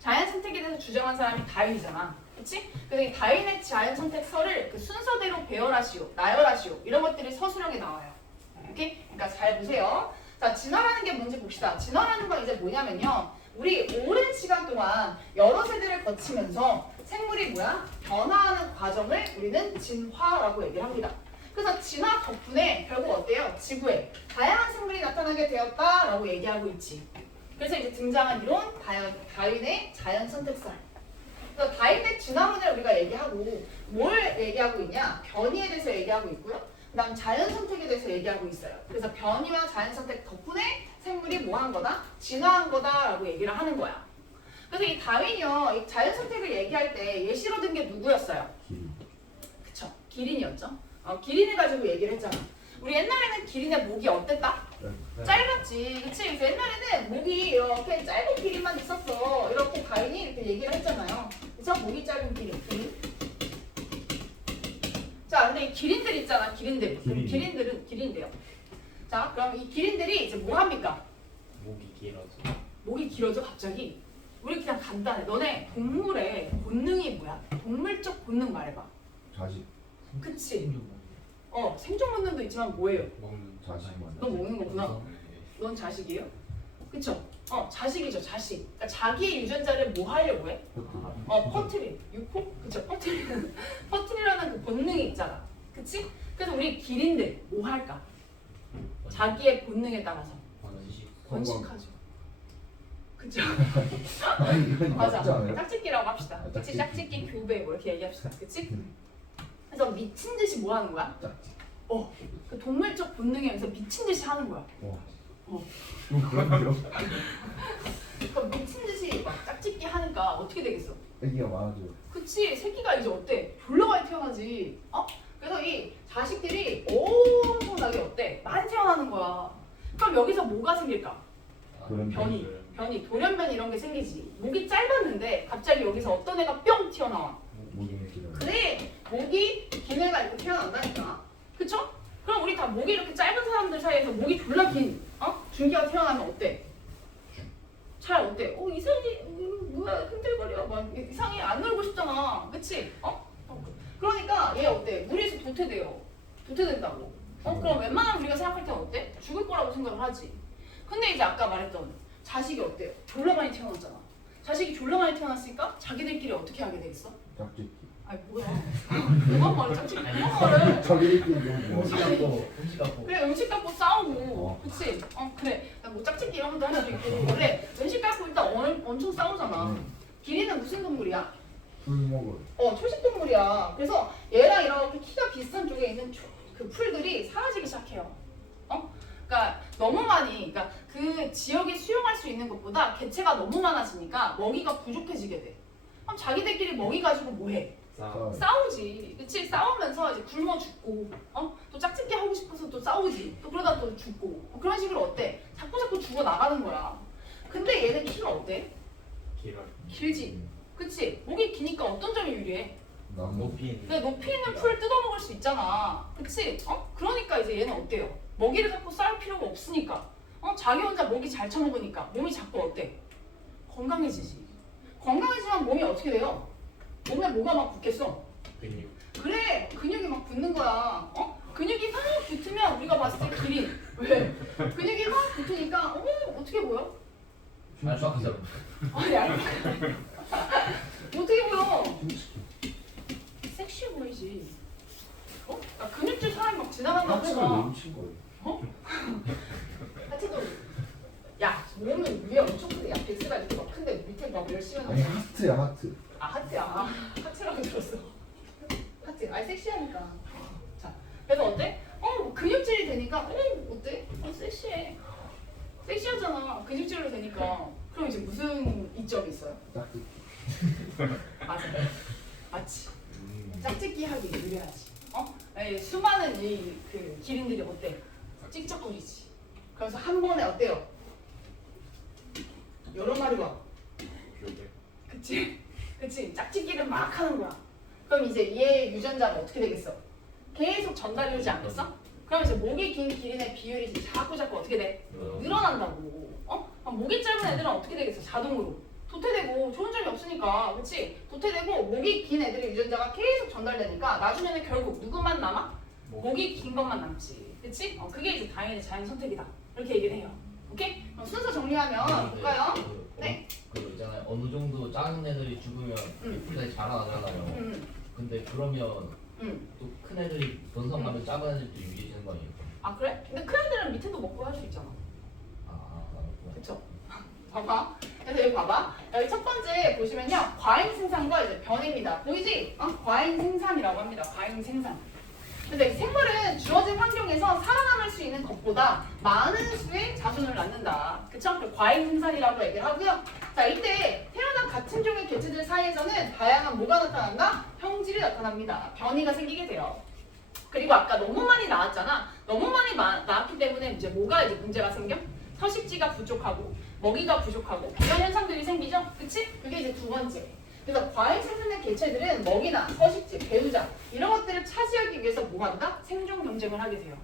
자연 선택에 대해서 주장한 사람이 다윈이잖아. 그치? 그래서 이 다윈의 자연 선택설을 그 순서대로 배열하시오, 나열하시오 이런 것들이 서술형에 나와요. 오케이? 그러니까 잘 보세요. 자, 진화라는 게 뭔지 봅시다. 진화라는 건 이제 뭐냐면요. 우리 오랜 시간 동안 여러 세대를 거치면서 생물이 뭐야? 변화하는 과정을 우리는 진화라고 얘기를 합니다. 그래서 진화 덕분에 결국 어때요? 지구에 다양한 생물이 나타나게 되었다라고 얘기하고 있지. 그래서 이제 등장한 이론 다윈의 자연 선택설. 그래서 다윈의 진화론을 우리가 얘기하고 뭘 얘기하고 있냐? 변이에 대해서 얘기하고 있고요. 그다음 자연 선택에 대해서 얘기하고 있어요. 그래서 변이와 자연 선택 덕분에 생물이 뭐 한 거다? 진화한 거다라고 얘기를 하는 거야. 그래서 이 다윈이요, 이 자연 선택을 얘기할 때 예시로 든 게 누구였어요? 그쵸? 기린이었죠. 기린을 가지고 얘기를 했잖아. 우리 옛날에는 기린의 목이 어땠다? 짧았지. 그치? 그래서 옛날에는 목이 이렇게 짧은 기린만 있었어. 이렇게 다윈이 이렇게 얘기를 했잖아요. 그쵸? 목이 짧은 기린. 자, 근데 이 기린들 있잖아, 기린들. 그럼 기린. 기린들은 기린데요. 자, 그럼 이 기린들이 이제 뭐 합니까? 목이 길어서. 목이 길어져 갑자기? 우리 그냥 간단해. 너네 동물의 본능이 뭐야? 동물적 본능 말해봐. 자식. 그치? 생존 본능도 있지만 뭐예요? 먹는 자식만. 너 먹는 거구나. 넌 자식이에요? 그쵸? 자식이죠, 자식. 그러니까 자기의 유전자를 뭐 하려고 해? 퍼트리. 유포? 그쵸, 퍼트리는, 퍼트리라는 그 본능이 있잖아. 그치? 그래서 우리 기린들 뭐 할까? 자기의 본능에 따라서 번식. 번식하죠. 그쵸? 아니 이건 맞아. 맞지 않아요? 짝짓기라고 합시다. 아, 그치? 짝짓기. 짝짓기 교배 뭐 이렇게 얘기합시다. 그치? 그래서 미친 듯이 뭐 하는 거야? 짝짓기. 그 동물적 본능에 의해서 미친 듯이 하는 거야. 와. 어. 그런데요? 그럼 미친 듯이 막 짝짓기 하니까 어떻게 되겠어? 애기가 많아져요. 그치? 새끼가 이제 어때? 졸라 많이 태어나지. 그래서 이 자식들이 엄청나게 어때? 많이 태어나는 거야. 그럼 여기서 뭐가 생길까? 변이, 돌연변 이런 게 생기지. 목이 짧았는데 갑자기 여기서 어떤 애가 뿅 튀어나와. 목이 길어요. 그래, 목이 긴 애가 이렇게 태어난다니까. 그쵸? 그럼 우리 다 목이 이렇게 짧은 사람들 사이에서 목이 졸라 긴, 준기가 태어나면 어때? 잘 어때? 이상해, 뭐야, 흔들거려. 막 이상해, 안 놀고 싶잖아. 그치? 그러니까 얘 어때? 무리에서 도태돼요. 도태된다고. 그럼 웬만하면 우리가 생각할 때는 어때? 죽을 거라고 생각을 하지. 근데 이제 아까 말했던 자식이 어때요? 졸라 많이 태어났잖아. 자식이 졸라 많이 태어났으니까 자기들끼리 어떻게 하게 되겠어? 짝짓기. 아니 뭐야? 누가 말해? 짝짓기 누가 말해? 자기들끼리 너무 음식 갖고 음식 갖고. 그래 음식 갖고 싸우고 그치? 그래 뭐 짝짓기 이런 것도 할 수도 있고 그래 음식 갖고 일단 엄청 싸우잖아. 기린은 무슨 동물이야? 풀 먹어요. 초식동물이야. 그래서 얘랑 이렇게 키가 비슷한 쪽에 있는 그 풀들이 사라지기 시작해요. 그러니까 너무 많이, 그러니까 그 지역에 수용할 수 있는 것보다 개체가 너무 많아지니까 먹이가 부족해지게 돼. 그럼 자기들끼리 먹이 가지고 뭐해? 싸우지. 그치? 싸우면서 이제 굶어 죽고, 또 짝짓기 하고 싶어서 또 싸우지. 또 그러다 또 죽고. 그런 식으로 어때? 자꾸 죽어 나가는 거야. 근데 얘는 키가 어때? 길어요. 길지. 그치? 목이 기니까 어떤 점이 유리해? 높이 있는. 근데 높이 있는 풀을 뜯어먹을 수 있잖아. 그치? 그러니까 이제 얘는 어때요? 먹이를 자꾸 쌓을 필요가 없으니까. 자기 혼자 먹이 잘 처먹으니까 몸이 자꾸 어때? 건강해지지. 건강해지면 몸이 어떻게 돼요? 몸에 뭐가 막 붙겠어? 근육. 그래! 근육이 막 붙는 거야. 근육이 확 붙으면 우리가 봤을 때 기린. 왜? 근육이 확 붙으니까 어떻게 보여? 알박사. 아니 어떻게 보여? 섹시해 보이지. 근육질 사람이 막 지나간다고 하체가 해봐. 너무 친 거예요. 하체도 야 몸은 위에 엄청 크대. 야 백스가 이렇게 막 큰데 밑에 막 열심히 아니 하는 하트야 하트. 하트야. 하체라고 들었어. 하트. 아니 섹시하니까. 자 그래서 어때? 근육질이 되니까 어때? 섹시해. 섹시하잖아. 근육질로 되니까. 그럼 이제 무슨 이점이 있어요? 짝짓기. 맞아. 맞지. 짝짓기 하기 유리하지. 수많은 그 기린들이 어때? 찍적거리지. 그래서 한 번에 어때요? 여러 마리 와. 그치? 그치? 짝짓기를 막 하는 거야. 그럼 이제 얘 유전자가 어떻게 되겠어? 계속 전달이 오지 않겠어? 그럼 이제 목이 긴 기린의 비율이 이제 자꾸 어떻게 돼? 늘어난다고. 그럼 목이 짧은 애들은 어떻게 되겠어? 자동으로. 도태되고 좋은 점이 없으니까. 그치? 도태되고 목이 긴 애들의 유전자가 계속 전달되니까 나중에는 결국 누구만 남아? 목이 긴 것만 남지. 그치? 그게 이제 당연히 자연 선택이다. 이렇게 얘기를 해요. 오케이? 그럼 순서 정리하면 볼까요? 네. 그 있잖아요. 어느 정도 작은 애들이 죽으면 풀이 다시 자라나잖아요. 근데 그러면 또 큰 애들이 번성하면 작은 애들도 유리해지는 거 아니에요? 아 그래? 근데 큰 애들은 밑에도 먹고 할 수 있잖아. 그렇구나. 그쵸? 봐봐. 그래서 여기 봐봐. 여기 첫 번째 보시면요. 과잉 생산과 이제 변입니다. 보이지? 과잉 생산이라고 합니다. 과잉 생산. 근데 이 생물은 주어진 환경에서 살아남을 수 있는 것보다 많은 수의 자손을 낳는다. 그쵸? 그 과잉 생산이라고 얘기를 하고요. 자, 이때 태어난 같은 종의 개체들 사이에서는 다양한 뭐가 나타난다? 형질이 나타납니다. 변이가 생기게 돼요. 그리고 아까 너무 많이 나왔잖아. 너무 많이 나왔기 때문에 이제 뭐가 이제 문제가 생겨? 서식지가 부족하고 먹이가 부족하고 이런 현상들이 생기죠? 그치? 그게 이제 두 번째. 그래서 과잉 생산된 개체들은 먹이나 서식지, 배우자 이런 것들을 차지하기 위해서 뭐 한다? 생존 경쟁을 하게 돼요.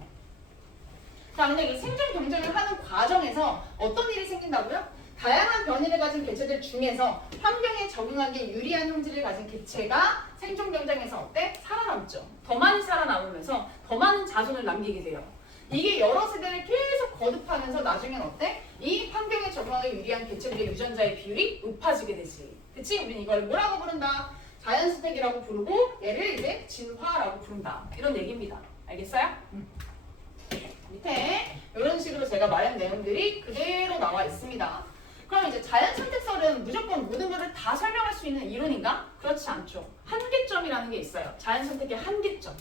자, 근데 이 생존 경쟁을 하는 과정에서 어떤 일이 생긴다고요? 다양한 변이를 가진 개체들 중에서 환경에 적응하기에 유리한 형질을 가진 개체가 생존 경쟁에서 어때? 살아남죠. 더 많이 살아남으면서 더 많은 자손을 남기게 돼요. 이게 여러 세대를 계속 거듭하면서 나중엔 어때? 이 환경에 적응하기 유리한 개체들의 유전자의 비율이 높아지게 되지. 그치? 우린 이걸 뭐라고 부른다? 자연스택이라고 부르고 얘를 이제 진화라고 부른다. 이런 얘기입니다. 알겠어요? 밑에 이런 식으로 제가 말한 내용들이 그대로 나와 있습니다. 그럼 이제 자연선택설은 무조건 모든 것을 다 설명할 수 있는 이론인가? 그렇지 않죠. 한계점이라는 게 있어요. 자연선택의 한계점.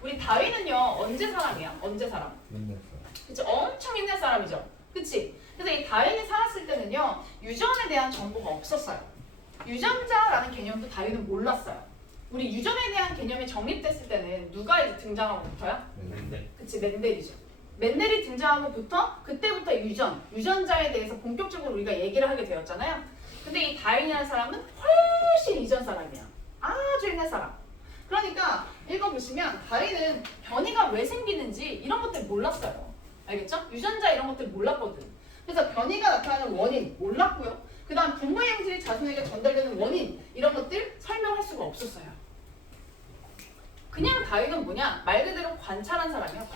우리 다윈은요 언제 사람이야? 언제 사람? 옛날 그치? 엄청 옛날 사람이죠. 그치? 그래서 이 다윈이 살았을 때는요 유전에 대한 정보가 없었어요. 유전자라는 개념도 다윈은 몰랐어요. 우리 유전에 대한 개념이 정립됐을 때는 누가 이제 등장하고부터요? 근데 그치, 멘델이죠. 멘델이 등장하고부터 그때부터 유전자에 대해서 본격적으로 우리가 얘기를 하게 되었잖아요. 근데 이 다윈이라는 사람은 훨씬 이전 사람이야. 아주 옛날 사람. 그러니까 읽어보시면 다윈은 변이가 왜 생기는지 이런 것들 몰랐어요. 알겠죠? 유전자 이런 것들 몰랐거든. 그래서 변이가 나타나는 원인 몰랐고요. 그 다음 부모의 형질이 자손에게 전달되는 원인 이런 것들 설명할 수가 없었어요. 그냥 다윈은 뭐냐? 말 그대로 관찰한 사람이야.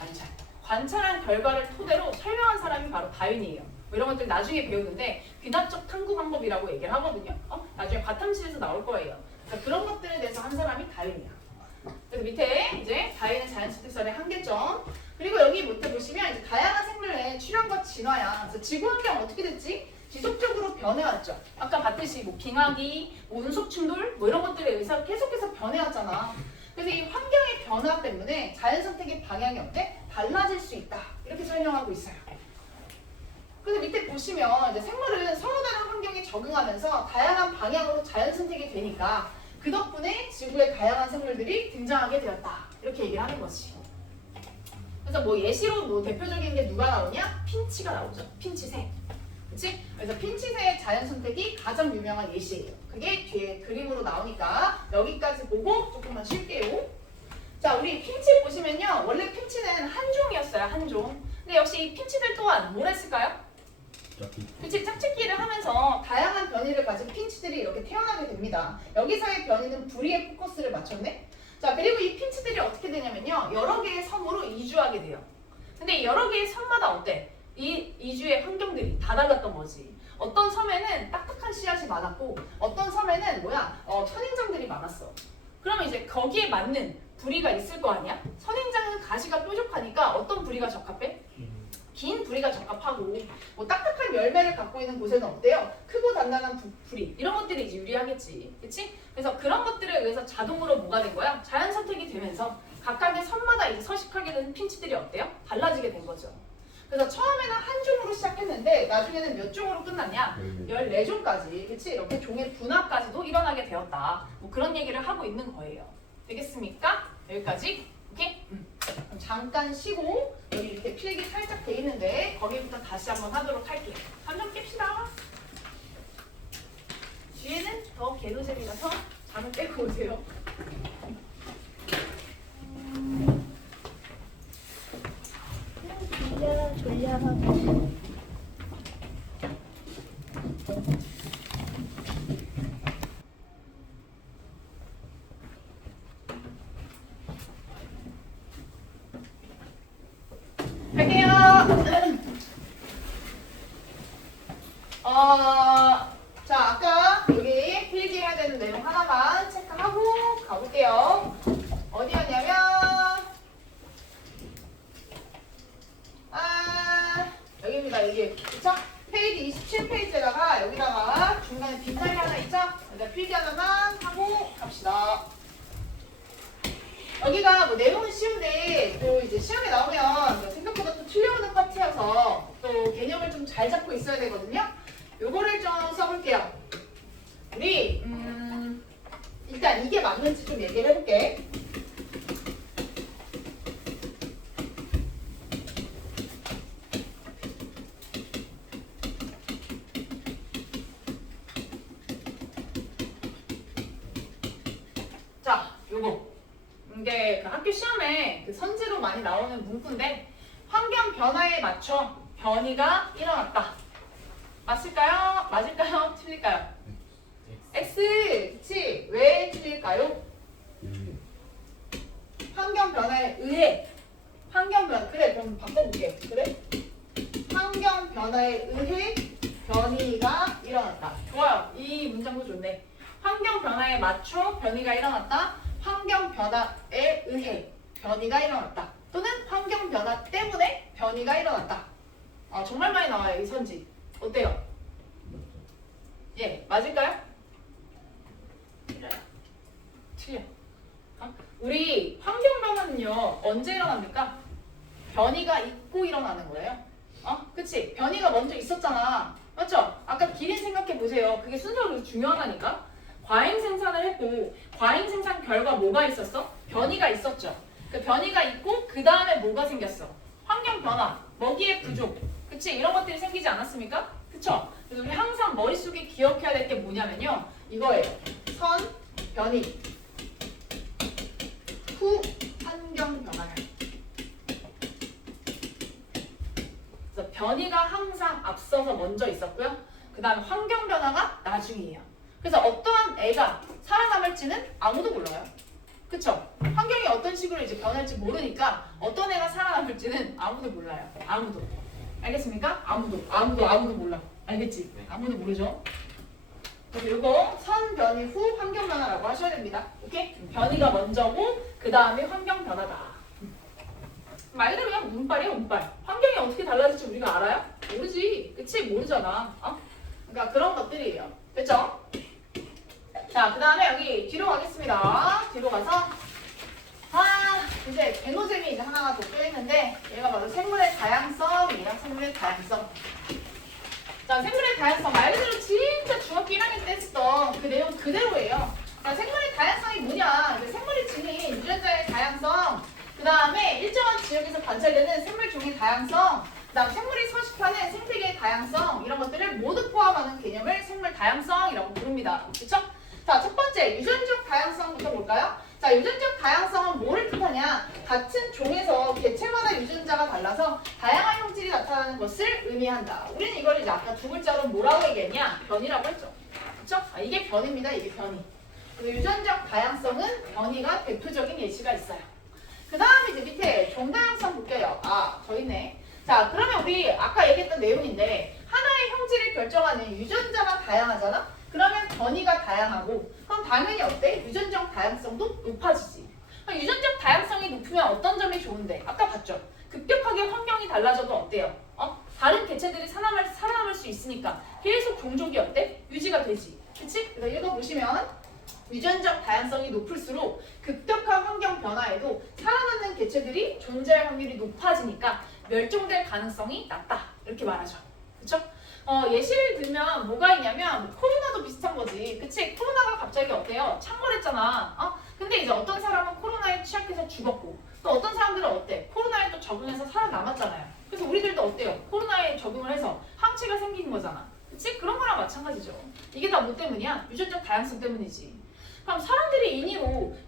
관찰한 결과를 토대로 설명한 사람이 바로 다윈이에요. 뭐 이런 것들 나중에 배우는데 귀납적 탐구 방법이라고 얘기를 하거든요. 나중에 과탐실에서 나올 거예요. 그러니까 그런 것들에 대해서 한 사람이 다윈이야. 그래서 밑에 이제 다윈의 자연선택설의 한계점. 그리고 여기 밑에 보시면 이제 다양한 생물의 출현과 진화야. 그래서 지구 환경 어떻게 됐지? 지속적으로 변해왔죠. 아까 봤듯이 뭐 빙하기, 운석 충돌 뭐 이런 것들에 의해서 계속해서 변해왔잖아. 그래서 이 환경의 변화 때문에 자연선택의 방향이 어때? 달라질 수 있다. 이렇게 설명하고 있어요. 그래서 밑에 보시면 이제 생물은 서로 다른 환경에 적응하면서 다양한 방향으로 자연선택이 되니까 그 덕분에 지구에 다양한 생물들이 등장하게 되었다. 이렇게 얘기를 하는 거지. 그래서 뭐 예시로 뭐 대표적인 게 누가 나오냐? 핀치가 나오죠. 핀치새. 그치? 그래서 핀치새의 자연선택이 가장 유명한 예시예요. 그게 뒤에 그림으로 나오니까 여기까지 보고 조금만 쉴게요. 자, 우리 핀치 보시면요. 원래 핀치는 한 종이었어요. 한 종. 근데 역시 이 핀치들 또한 뭘 했을까요? 그치? 짝짓기를 하면서 다양한 변이를 가진 핀치들이 이렇게 태어나게 됩니다. 여기서의 변이는 부리에 포커스를 맞췄네. 자, 그리고 이 핀치들이 어떻게 되냐면요. 여러 개의 섬으로 이주하게 돼요. 근데 여러 개의 섬마다 어때? 이 이주의 환경들이 다 달랐던 거지. 어떤 섬에는 딱딱한 씨앗이 많았고 어떤 섬에는 선인장들이 많았어. 그러면 이제 거기에 맞는 부리가 있을 거 아니야? 선인장은 가시가 뾰족하니까 어떤 부리가 적합해? 긴 부리가 적합하고 뭐 딱딱한 열매를 갖고 있는 곳에는 어때요? 크고 단단한 부리 이런 것들이 이제 유리하겠지. 그치? 그래서 그런 것들에 의해서 자동으로 뭐가 된 거야? 자연 선택이 되면서 각각의 섬마다 이제 서식하게 되는 핀치들이 어때요? 달라지게 된 거죠. 그래서 처음에는 한 종으로 시작했는데 나중에는 몇 종으로 끝났냐? 14종까지. 그치? 이렇게 종의 분화까지도 일어나게 되었다. 뭐 그런 얘기를 하고 있는 거예요. 되겠습니까? 여기까지? 오케이? 그럼 잠깐 쉬고 여기 이렇게 필기 살짝 돼 있는데 거기부터 다시 한번 하도록 할게요. 잠좀 깹시다. 뒤에는 더 개노잼이라서 잠을 빼고 오세요. 졸려. 갈게요. 자, 아까 여기 필기해야 되는 내용 하나만 체크하고 가볼게요. 어디였냐면 여기입니다. 여기 그쵸? 페이지 27페이지에다가 여기다가 중간에 빈자리 하나 있죠? 여기다 필기 하나만 하고 갑시다. 여기가 뭐 내용은 쉬운데 또 이제 시험에 나오면 생각보다 또 틀려오는 파트여서 또 개념을 좀 잘 잡고 있어야 되거든요. 요거를 좀 써볼게요. 우리 일단 이게 맞는지 좀 얘기를 해볼게. 자, 요거. 이게 그 학교 시험에 그 선지로 많이 나오는 문구인데 환경 변화에 맞춰 변이가 일어났다. 맞을까요? 맞을까요? 틀릴까요? X. 그치? 왜 틀릴까요? 예. 환경 변화에 의해. 환경 변화. 그래, 그럼 바꿔볼게. 그래? 환경 변화에 의해 변이가 일어났다. 좋아요. 이 문장도 좋네. 환경 변화에 맞춰 변이가 일어났다. 환경 변화에 의해 변이가 일어났다. 또는 환경 변화 때문에 변이가 일어났다. 정말 많이 나와요, 이 선지. 어때요? 예, 맞을까요? 틀려요. 틀려. 우리 환경 변화는요, 언제 일어납니까? 변이가 있고 일어나는 거예요. 그치? 변이가 먼저 있었잖아. 맞죠? 아까 기린 생각해 보세요. 그게 순서가 그래서 중요하다니까? 과잉 생산을 했고, 과잉 생산 결과 뭐가 있었어? 변이가 있었죠. 그 변이가 있고, 그 다음에 뭐가 생겼어? 환경 변화, 먹이의 부족. 그치? 이런 것들이 생기지 않았습니까? 그쵸? 그래서 우리 항상 머릿속에 기억해야 될 게 뭐냐면요. 이거예요. 선, 변이, 후, 환경 변화예요. 그래서 변이가 항상 앞서서 먼저 있었고요. 그 다음에 환경 변화가 나중이에요. 그래서 어떠한 애가 살아남을지는 아무도 몰라요. 그쵸? 환경이 어떤 식으로 이제 변할지 모르니까 어떤 애가 살아남을지는 아무도 몰라요. 아무도. 알겠습니까? 아무도 몰라. 알겠지? 아무도 모르죠? 그래서 이거 선, 변이, 후, 환경 변화라고 하셔야 됩니다. 오케이? 변이가 먼저고 그 다음에 환경 변화다. 말 그대로 그냥 운빨이야, 운빨. 환경이 어떻게 달라질지 우리가 알아요? 모르지. 그치? 모르잖아. 그러니까 그런 것들이에요. 됐죠? 자, 그 다음에 여기 뒤로 가겠습니다. 뒤로 가서 이제 개노잼이 이제 하나가 더 껴있는데 얘가 바로 생물의 다양성이에요. 생물의 다양성. 자, 생물의 다양성 말 그대로 진짜 중학교 1학년 때 했던 그 내용 그대로예요. 자, 생물의 다양성이 뭐냐? 생물이 지닌 유전자의 다양성, 그 다음에 일정한 지역에서 관찰되는 생물종의 다양성, 그 다음 생물이 서식하는 생태계의 다양성, 이런 것들을 모두 포함하는 개념을 생물 다양성이라고 부릅니다. 그렇죠? 자, 첫 번째 유전적 다양성부터 볼까요? 자, 유전적 다양성은 뭐를 뜻하냐? 같은 종에서 개체마다 유전자가 달라서 다양한 형질이 나타나는 것을 의미한다. 우리는 이걸 이제 아까 두 글자로 뭐라고 얘기했냐? 변이라고 했죠. 그렇죠? 이게 변입니다. 이게 변이. 그래서 유전적 다양성은 변이가 대표적인 예시가 있어요. 그 다음에 이제 밑에 종다양성 볼게요. 저 있네. 자, 그러면 우리 아까 얘기했던 내용인데 하나의 형질을 결정하는 유전자가 다양하잖아? 그러면 변이가 다양하고 그럼 당연히 어때? 유전적 다양성도 높아지지. 유전적 다양성이 높으면 어떤 점이 좋은데? 아까 봤죠? 급격하게 환경이 달라져도 어때요? 다른 개체들이 살아남을 수 있으니까 계속 종족이 어때? 유지가 되지. 그치? 그래서 읽어보시면 유전적 다양성이 높을수록 급격한 환경 변화에도 살아남는 개체들이 존재할 확률이 높아지니까 멸종될 가능성이 낮다. 이렇게 말하죠. 그쵸? 예시를 들면 뭐가 있냐면 코로나도 비슷한 거지. 그치? 코로나가 갑자기 어때요? 창궐했잖아. 근데 이제 어떤 사람은 코로나에 취약해서 죽었고 또 어떤 사람들은 어때? 코로나에 또 적응해서 살아남았잖아요. 그래서 우리들도 어때요? 코로나에 적응을 해서 항체가 생기는 거잖아. 그치? 그런 거랑 마찬가지죠. 이게 다 뭐 때문이야? 유전적 다양성 때문이지. 그럼 사람들이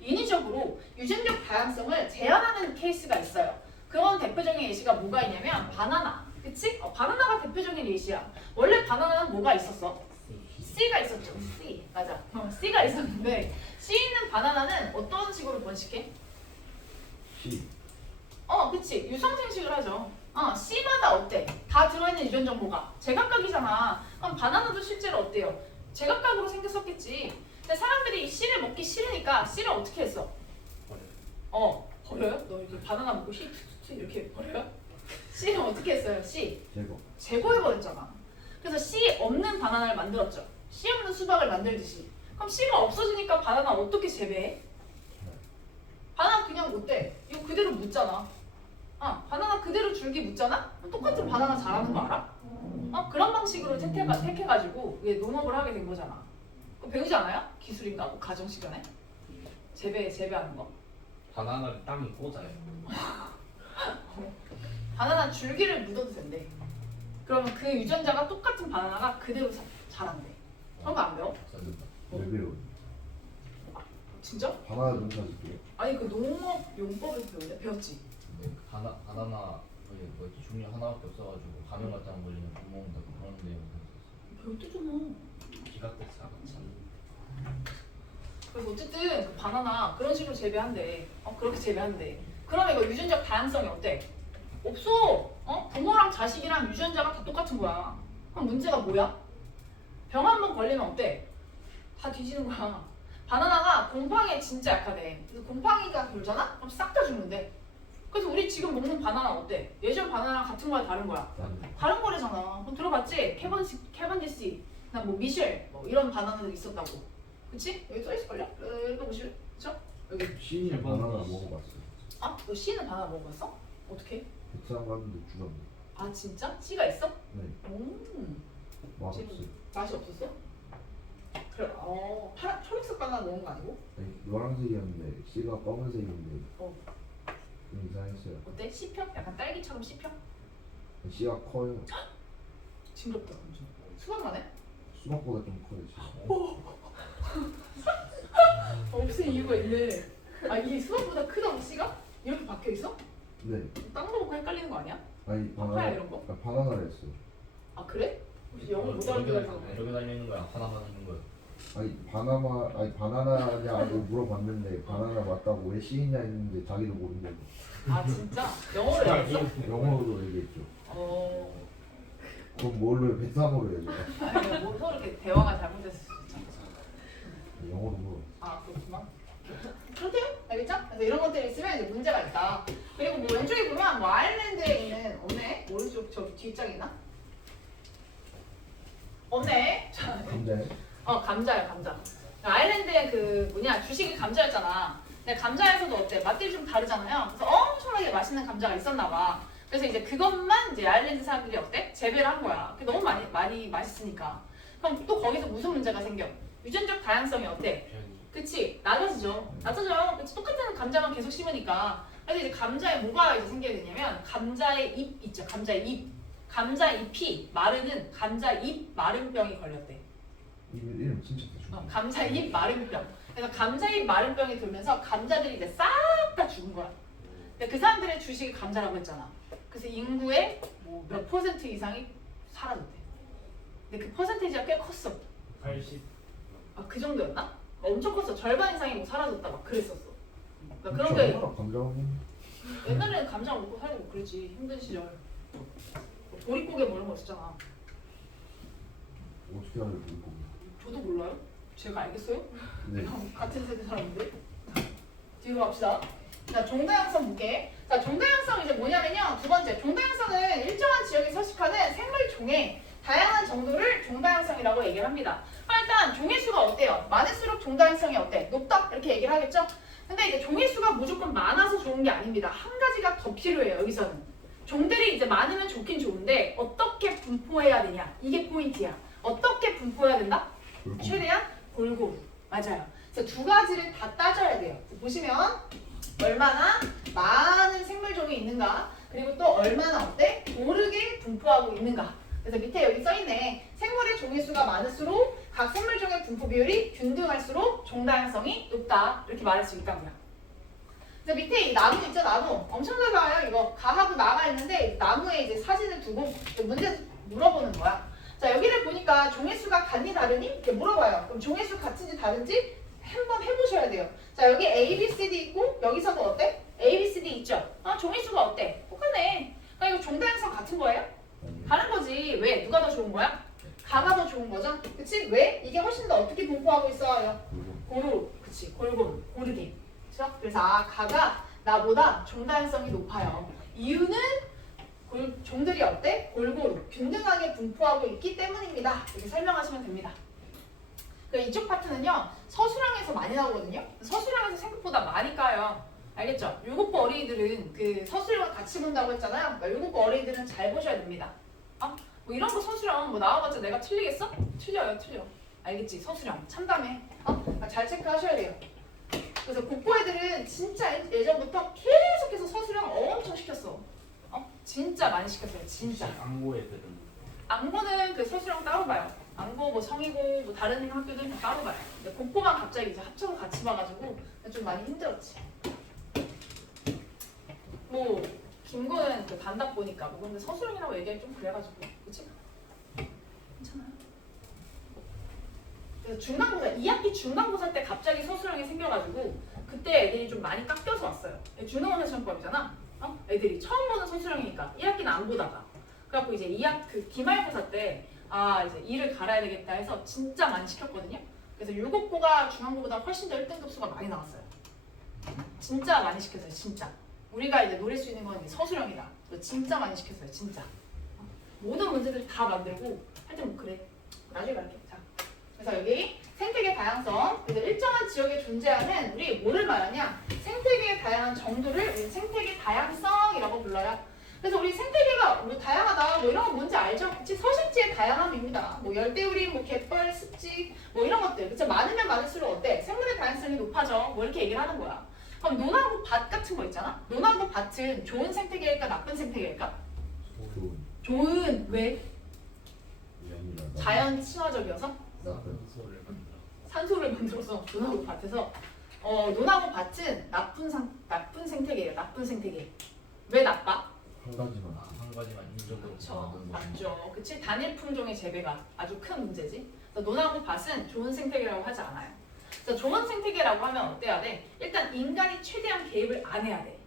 인위적으로 유전적 다양성을 제한하는 케이스가 있어요. 그런 대표적인 예시가 뭐가 있냐면 바나나. 그치? 바나나가 대표적인 예시야. 원래 바나나는 뭐가 있었어? C가 있었죠. C. 맞아. C가 있었는데 C 있는 바나나는 어떤 식으로 번식해? C. 그치. 유성생식을 하죠. C마다 어때? 다 들어있는 유전 정보가 제각각이잖아. 그럼 바나나도 실제로 어때요? 제각각으로 생겼었겠지. 근데 사람들이 C를 먹기 싫으니까 C를 어떻게 했어? 버려요? 너 이렇게 바나나 먹고 C 이렇게 버려요? C는 어떻게 했어요? C 제거해버렸잖아. 그래서 C 없는 바나나를 만들었죠. C 없는 수박을 만들듯이. 그럼 C가 없어지니까 바나나 어떻게 재배해? 바나나 그냥 못 돼. 이거 그대로 묻잖아. 바나나 그대로 줄기 묻잖아? 똑같은 바나나 자라는 거 알아? 그런 방식으로 택해가지고 농업을 하게 된 거잖아. 그거 배우지 않아요? 기술인가? 뭐 가정 시간에? 재배하는 거. 바나나를 땅에 꽂아요. 바나나 줄기를 묻어도 된대. 그러면 그 유전자가 똑같은 바나나가 그대로 자란대. 그런 거 안 배워? 왜 배워? 진짜? 바나나 좀 사줄게요. 아니 그 농업 용법에서 배웠지? 바나나 뭐지 종류 하나밖에 없어가지고 감염 같은 거 걸리면 못 먹는다 그런 내용. 배웠대잖아. 기각됐어 참. 그래서 어쨌든 그 바나나 그런 식으로 재배한대. 그렇게 재배한대. 그러면 이거 유전적 다양성이 어때? 없어. 부모랑 자식이랑 유전자가 다 똑같은 거야. 그럼 문제가 뭐야? 병 한 번 걸리면 어때? 다 뒤지는 거야. 바나나가 곰팡이에 진짜 약하대. 그래서 곰팡이가 돌잖아? 그럼 싹 다 죽는데. 그래서 우리 지금 먹는 바나나 어때? 예전 바나나랑 같은 거야 다른 거야? 다른 거래잖아. 그럼 들어봤지? 캐번디시, 뭐 미셸 뭐 이런 바나나들이 있었다고. 그치? 여기 써있을걸요? 읽어보실래? 그쵸? 여기. 시인이 바나나 먹어봤어요. 아? 너 씨는 바나나 먹어봤어? 어떻게? 베트남 갔는데 주던데. 아 진짜? 씨가 있어? 네. 맛없어요. 맛이 없었어? 그래. 초록색 바나나 먹은 거 아니고? 아니, 노란색이었는데 씨가 검은색인데 어. 좀 이상했어요. 어때? 씹혀? 약간 딸기처럼 씹혀? 씨가 커요. 징그럽다 완전. 수박만 해? 수박보다 좀 커요. 씨가. 없을 이유가 있네. 아 이게 수박보다 크다고 씨가? 이렇게 박혀 있어? 네. 딴 거 먹고 헷갈리는 거 아니야? 아니 파파야 이런 거? 바나나를 했어요. 아 그래? 혹시 영어 못 알아들어서 여기 달려 있는 거야 하나만 있는 거야. 바나나냐고 물어봤는데 바나나 맞다고 왜 씨있냐 했는데 자기도 모른다고. 아 진짜? 영어로 얘기했어? 영어로 얘기했죠. 그럼 뭘로 해? 베트남어로 해야죠. 아니 뭐 서로 이렇게 대화가 잘못됐을 수 있잖아. 영어로 물어. 아 그렇구나. 그렇대요? 알겠죠? 그래서 이런 것들이 있으면 이제 문제가 있다. 그리고 뭐 왼쪽에 보면 뭐 아일랜드에 있는 없네? 오른쪽 저기 뒷장에 있나? 없네? 자, 감자에? 감자야 감자. 아일랜드에 그 뭐냐 주식이 감자였잖아. 근데 감자에서도 어때? 맛들이 좀 다르잖아요. 그래서 엄청나게 맛있는 감자가 있었나 봐. 그래서 이제 그것만 이제 아일랜드 사람들이 어때? 재배를 한 거야. 그게 너무 많이 맛있으니까. 그럼 또 거기서 무슨 문제가 생겨? 유전적 다양성이 어때? 그치? 낮아지죠. 그치? 똑같은 감자만 계속 심으니까. 그래서 이제 감자에 뭐가 이제 생겨야 되냐면 감자의 잎 있죠. 감자의 잎. 감자 잎이 마르는 감자 잎 마른병이 걸렸대. 이름 진짜 대충. 감자 잎 마른병. 그래서 감자 잎 마른병이 돌면서 감자들이 이제 싹 다 죽은 거야. 근데 그 사람들의 주식이 감자라고 했잖아. 그래서 인구의 뭐 몇 퍼센트 이상이 사라졌대. 근데 그 퍼센테이지가 꽤 컸어. 80. 그 정도였나? 엄청 컸어. 절반 이상이 뭐 사라졌다 막 그랬었어. 그러니까 그런 게 감자 먹는. 옛날에는 감자 먹고 살고 그러지. 힘든 시절. 보릿고개 뭐 이런 거 있었잖아. 어떻게 알아요 물고기? 저도 몰라요? 제가 알겠어요? 네. 같은 세대 사람인데. 뒤로 갑시다. 자, 종다양성 볼게. 자, 종다양성 이제 뭐냐면요. 두 번째, 종다양성은 일정한 지역에 서식하는 생물종의 다양한 정도를 종다양성이라고 얘기를 합니다. 일단 종의 수가 어때요? 많을수록 종다양성이 어때? 높다? 이렇게 얘기를 하겠죠? 근데 이제 종의 수가 무조건 많아서 좋은 게 아닙니다. 한 가지가 더 필요해요. 여기서는. 종들이 이제 많으면 좋긴 좋은데 어떻게 분포해야 되냐? 이게 포인트야. 어떻게 분포해야 된다? 최대한 골고루. 맞아요. 그래서 두 가지를 다 따져야 돼요. 보시면 얼마나 많은 생물종이 있는가, 그리고 또 얼마나 어때? 고르게 분포하고 있는가. 그래서 밑에 여기 써있네. 생물의 종의 수가 많을수록 각 생물종의 분포 비율이 균등할수록 종다양성이 높다. 이렇게 말할 수 있다고요. 그래서 밑에 이 나무 있죠? 나무. 엄청 잘 봐요. 이거 가하고 나가 있는데 나무에 이제 사진을 두고 문제 물어보는 거야. 자, 여기를 보니까 종의 수가 같니 다르니? 이렇게 물어봐요. 그럼 종의 수 같은지 다른지 한번 해보셔야 돼요. 자, 여기 A, B, C, D 있고 여기서도 어때? A, B, C, D 있죠? 종의 수가 어때? 똑같네. 그러니까 이거 종다양성 같은 거예요? 다른 거지. 왜? 누가 더 좋은 거야? 가가 더 좋은 거죠? 그치? 왜? 이게 훨씬 더 어떻게 분포하고 있어요? 고루. 그치? 골고루. 고르게. 그쵸? 그래서 가가 나보다 종다양성이 높아요. 이유는 종들이 어때? 골고루, 균등하게 분포하고 있기 때문입니다. 이렇게 설명하시면 됩니다. 이쪽 파트는요, 서술형에서 많이 나오거든요. 서술형에서 생각보다 많이 까요. 알겠죠? 율곡부 어린이들은 그 서술형을 같이 본다고 했잖아요. 그러니까 율곡부 어린이들은 잘 보셔야 됩니다. 뭐 이런 거 서술형 뭐 나와봤자 내가 틀리겠어? 틀려요, 틀려. 알겠지? 서술형 참담해. 잘 체크하셔야 돼요. 그래서 국보 애들은 진짜 예전부터 계속해서 서술형 엄청 시켰어. 진짜 많이 시켰어요. 진짜. 앙고 애들은 앙고는 그 서술형 따로 봐요. 안고 뭐 성이고 뭐 다른 학교들은 다 따로 봐요. 근데 국고만 갑자기 이제 합쳐서 같이 봐가지고 좀 많이 힘들었지. 뭐 김구는 그 단답 보니까 뭐 근데 서술형이라고 얘기하기 좀 그래가지고 그치? 괜찮아요. 그래서 중간고사 2학기 중간고사 때 갑자기 서술형이 생겨가지고 그때 애들이 좀 많이 깎여서 왔어요. 중간고사 시험법이잖아. 애들이 처음 보는 서술형이니까 1학기는 안 보다가 그래갖고 이제 2학 그 기말고사 때 이제 일을 갈아야 되겠다 해서 진짜 많이 시켰거든요. 그래서 유곡고가 중간고보다 훨씬 더 1등급 수가 많이 나왔어요. 진짜 많이 시켰어요. 진짜. 우리가 이제 노릴 수 있는 건 이제 서술형이다. 진짜 많이 시켰어요. 진짜. 모든 문제들 다 만들고 하여튼 뭐 그래. 나중에 갈게. 자, 그래서 여기 생태계 다양성. 그래서 일정한 지역에 존재하는 우리 뭐를 말하냐? 생태계의 다양한 정도를 우리 생태계 다양성이라고 불러요. 그래서 우리 생태계가 뭐 다양하다 뭐 이런 건 뭔지 알죠? 그치? 서식지의 다양함입니다. 뭐 열대우리, 뭐 갯벌, 습지 뭐 이런 것들. 그치? 많으면 많을수록 어때? 생물의 다양성이 높아져. 뭐 이렇게 얘기를 하는 거야. 그럼 논하고 밭 같은 거 있잖아? 논하고 밭은 좋은 생태계일까 나쁜 생태계일까? 좋은. 왜? 자연 친화적이어서? 소를 만들어. 산소를 만들어서 논하고 밭에서 논하고 밭은 나쁜 생태계예요. 나쁜 생태계. 왜 나빠? 한 가지만. 한 가지만 인종으로 그렇죠. 만드는 맞죠. 그치? 단일 품종의 재배가 아주 큰 문제지. 그래서 논하고 밭은 좋은 생태계라고 하지 않아요. 그래서 좋은 생태계라고 하면 어때야 돼? 일단 인간이 최대한 개입을 안 해야 돼.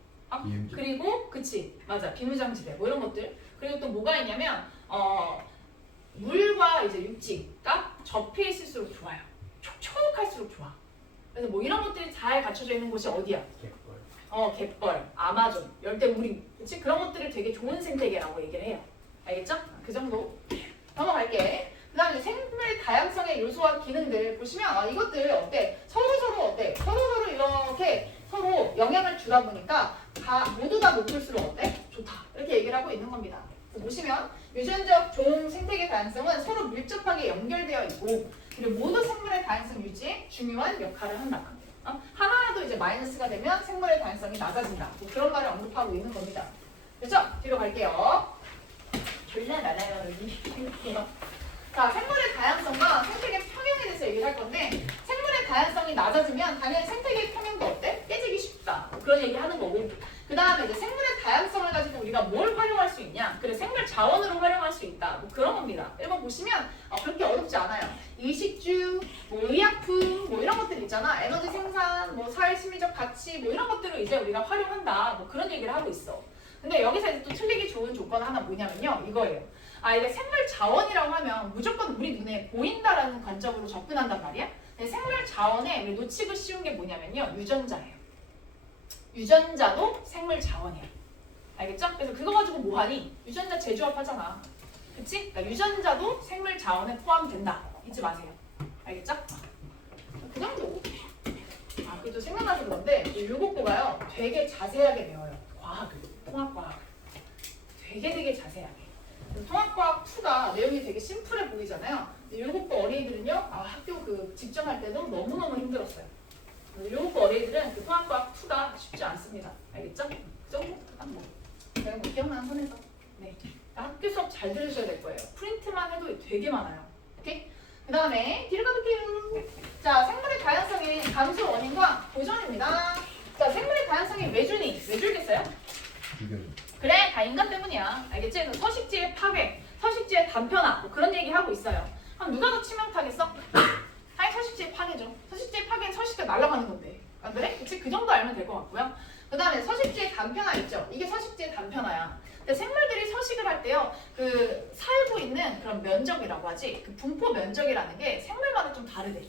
비행기. 그리고 그치 맞아 비무장지대 뭐 이런 것들. 그리고 또 뭐가 있냐면 물과 이제 육지가 접해 있을수록 좋아요. 촉촉할수록 좋아. 그래서 뭐 이런 것들이 잘 갖춰져 있는 곳이 어디야? 갯벌. 갯벌, 아마존, 열대우림, 그치? 그런 것들을 되게 좋은 생태계라고 얘기를 해요. 알겠죠? 그 정도. 넘어갈게. 그 다음에 생물의 다양성의 요소와 기능들 보시면 이것들 어때? 서로 어때? 서로 이렇게 서로 영향을 주다 보니까 모두 다 높을수록 어때? 좋다. 이렇게 얘기를 하고 있는 겁니다. 그래서 보시면 유전적 종 생태계 다양성은 서로 밀접하게 연결되어 있고 그리고 모두 생물의 다양성 유지에 중요한 역할을 한다. 하나라도 이제 마이너스가 되면 생물의 다양성이 낮아진다. 뭐 그런 말을 언급하고 있는 겁니다. 그렇죠? 뒤로 갈게요. 졸려 나나요 여기. 자, 생물의 다양성과 생태계 평형에 대해서 얘기를 할 건데 생물의 다양성이 낮아지면 당연히 생태계 평형도 어때? 깨지기 쉽다. 그런 얘기 하는 거고 그 다음에 이제 생물의 다양성을 가지고 우리가 뭘 활용할 수 있냐? 그래 생물 자원으로 활용할 수 있다. 뭐 그런 겁니다. 1번 보시면 그렇게 어렵지 않아요. 의식주, 뭐 의약품, 뭐 이런 것들 있잖아. 에너지 생산, 뭐 사회 심리적 가치, 뭐 이런 것들을 이제 우리가 활용한다. 뭐 그런 얘기를 하고 있어. 근데 여기서 이제 또 틀리기 좋은 조건 하나 뭐냐면요. 이거예요. 이게 생물 자원이라고 하면 무조건 우리 눈에 보인다라는 관점으로 접근한단 말이야. 근데 생물 자원에 우리 놓치기 쉬운 게 뭐냐면요. 유전자예요. 유전자도 생물 자원이야. 알겠죠? 그래서 그거 가지고 뭐하니? 유전자 재조합 하잖아. 그치? 그러니까 유전자도 생물 자원에 포함된다. 잊지 마세요. 알겠죠? 그 정도. 그래도 생각나서 그런데 유곡보가요 되게 자세하게 배워요. 과학을. 통합과학. 되게 자세하게. 통합과학 2가 내용이 되게 심플해 보이잖아요. 유곡보 어린이들은요 학교 그 직전할 때도 너무너무 힘들었어요. 유곡보 어린이들은 그 통합과학 2가 쉽지 않습니다. 알겠죠? 그 정도? 내가 뭐 기억나는 선에서. 네. 학교 수업 잘 들으셔야 될 거예요. 프린트만 해도 되게 많아요. 오케이? 그 다음에 뒤로 가볼게요. 자, 생물의 다양성의 감소 원인과 보전입니다. 자, 생물의 다양성이 왜 줄니? 왜 줄겠어요? 그래, 다 인간 때문이야. 알겠지? 그래서 서식지의 파괴, 서식지의 단편화 뭐 그런 얘기 하고 있어요. 그럼 누가 더 치명타겠어? 당연히 서식지의 파괴죠. 서식지의 파괴는 서식지가 날아가는 건데. 안 그래? 그치? 그 정도 알면 될 것 같고요. 그 다음에 서식지의 단편화 있죠? 이게 서식지의 단편화야. 근데 생물들이 서식을 할 때요, 그 살고 있는 그런 면적이라고 하지, 그 분포 면적이라는 게 생물마다 좀 다르대.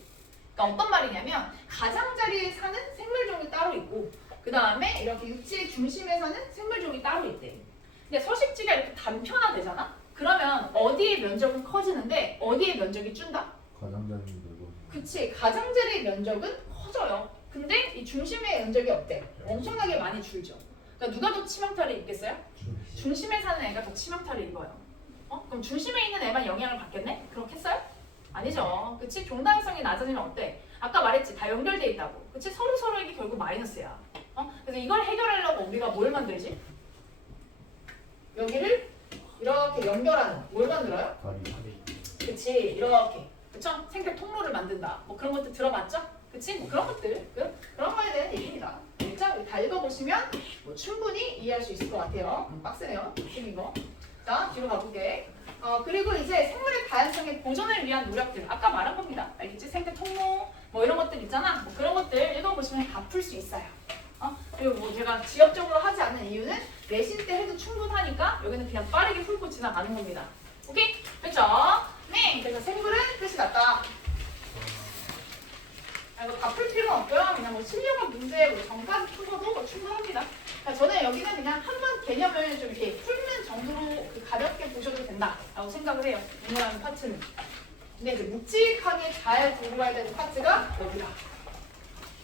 그러니까 어떤 말이냐면 가장자리에 사는 생물종이 따로 있고, 그 다음에 이렇게 육지의 중심에 사는 생물종이 따로 있대. 근데 서식지가 이렇게 단편화되잖아? 그러면 어디의 면적은 커지는데 어디의 면적이 준다? 가장자리인 되고. 그치, 가장자리의 면적은 커져요. 근데 이 중심의 면적이 어때? 엄청나게 많이 줄죠. 그러니까 누가 더 치명타를 입겠어요? 중심에 사는 애가 더 치명타를 입어요. 그럼 중심에 있는 애만 영향을 받겠네? 그렇겠어요? 아니죠. 그치? 종다양성이 낮아지면 어때? 아까 말했지, 다 연결돼 있다고. 그치? 서로에게 결국 마이너스야. 그래서 이걸 해결하려고 우리가 뭘 만들지? 여기를 이렇게 연결하는 뭘 만들어요? 그치? 이렇게. 그쵸? 생태 통로를 만든다. 뭐 그런 것들 들어봤죠? 그치? 뭐 그런 것들. 그런 거에 대한 얘기입니다. 자, 우리 다 읽어보시면 뭐 충분히 이해할 수 있을 것 같아요. 빡세네요. 생긴 거. 자, 뒤로 가볼게. 그리고 이제 생물의 다양성의 보존을 위한 노력들. 아까 말한 겁니다. 알겠지? 생태 통로, 뭐 이런 것들 있잖아. 뭐 그런 것들 읽어보시면 다 풀 수 있어요. 그리고 뭐 제가 지역적으로 하지 않는 이유는 내신 때 해도 충분하니까 여기는 그냥 빠르게 풀고 지나가는 겁니다. 오케이? 됐죠? 네. 그래서 생물은 끝이 났다. 이거 다 풀 필요는 없고요. 그냥 뭐 실력과 문제, 뭐 정까지 풀어도 뭐 충분합니다. 그러니까 저는 여기는 그냥 한 번 개념을 좀 이렇게 풀는 정도로 가볍게 보셔도 된다라고 생각을 해요. 인물하는 파트는. 근데 이제 묵직하게 잘 들고 가야 되는 파트가 여기다.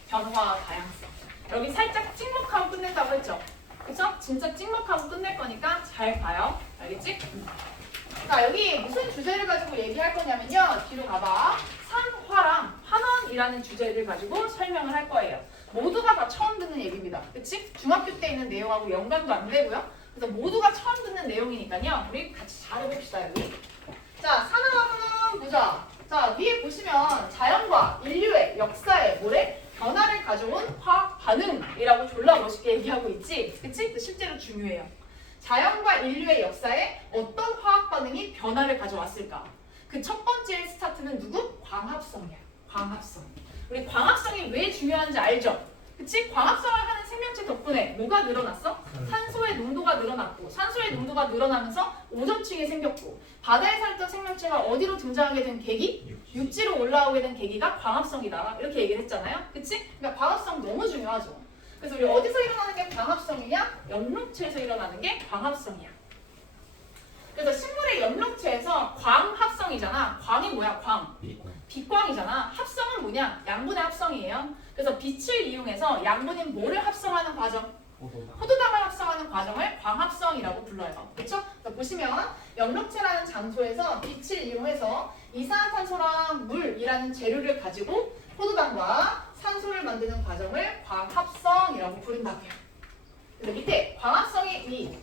변화, 다양성. 여기 살짝 찍먹하고 끝낸다고 했죠? 그쵸? 진짜 찍먹하고 끝낼 거니까 잘 봐요. 알겠지? 자, 여기 무슨 주제를 가지고 얘기할 거냐면요. 뒤로 가봐. 산화랑 환원이라는 주제를 가지고 설명을 할 거예요. 모두가 다 처음 듣는 얘기입니다. 그치? 중학교 때 있는 내용하고 연관도 안 되고요. 그래서 모두가 처음 듣는 내용이니까요. 우리 같이 잘 해봅시다, 여기. 자, 산화와 환원 보자. 자, 위에 보시면 자연과 인류의 역사에 뭐래? 변화를 가져온 화학 반응이라고 졸라 멋있게 얘기하고 있지? 그치? 실제로 중요해요. 자연과 인류의 역사에 어떤 화학 반응이 변화를 가져왔을까? 그 첫 번째 스타트는 누구? 광합성이야. 광합성. 우리 광합성이 왜 중요한지 알죠? 그치? 광합성을 하는 생명체 덕분에 뭐가 늘어났어? 산소의 농도가 늘어났고, 산소의 농도가 늘어나면서 오존층이 생겼고, 바다에 살던 생명체가 어디로 등장하게 된 계기? 육지로 올라오게 된 계기가 광합성이다. 이렇게 얘기를 했잖아요. 그치? 그러니까 광합성 너무 중요하죠. 그래서 우리 어디서 일어나는 게 광합성이냐? 엽록체에서 일어나는 게 광합성이야. 그래서 식물의 엽록체에서 광합성이잖아. 광이 뭐야? 광. 빛광이잖아. 합성은 뭐냐? 양분의 합성이에요. 그래서 빛을 이용해서 양분인 뭐를 합성하는 과정? 포도당을 합성하는 과정을 광합성이라고 불러요. 그렇죠? 보시면 엽록체라는 장소에서 빛을 이용해서 이산화탄소랑 물이라는 재료를 가지고 포도당과 산소를 만드는 과정을 광합성이라고 부른다고요. 그래서 밑에 광합성이 이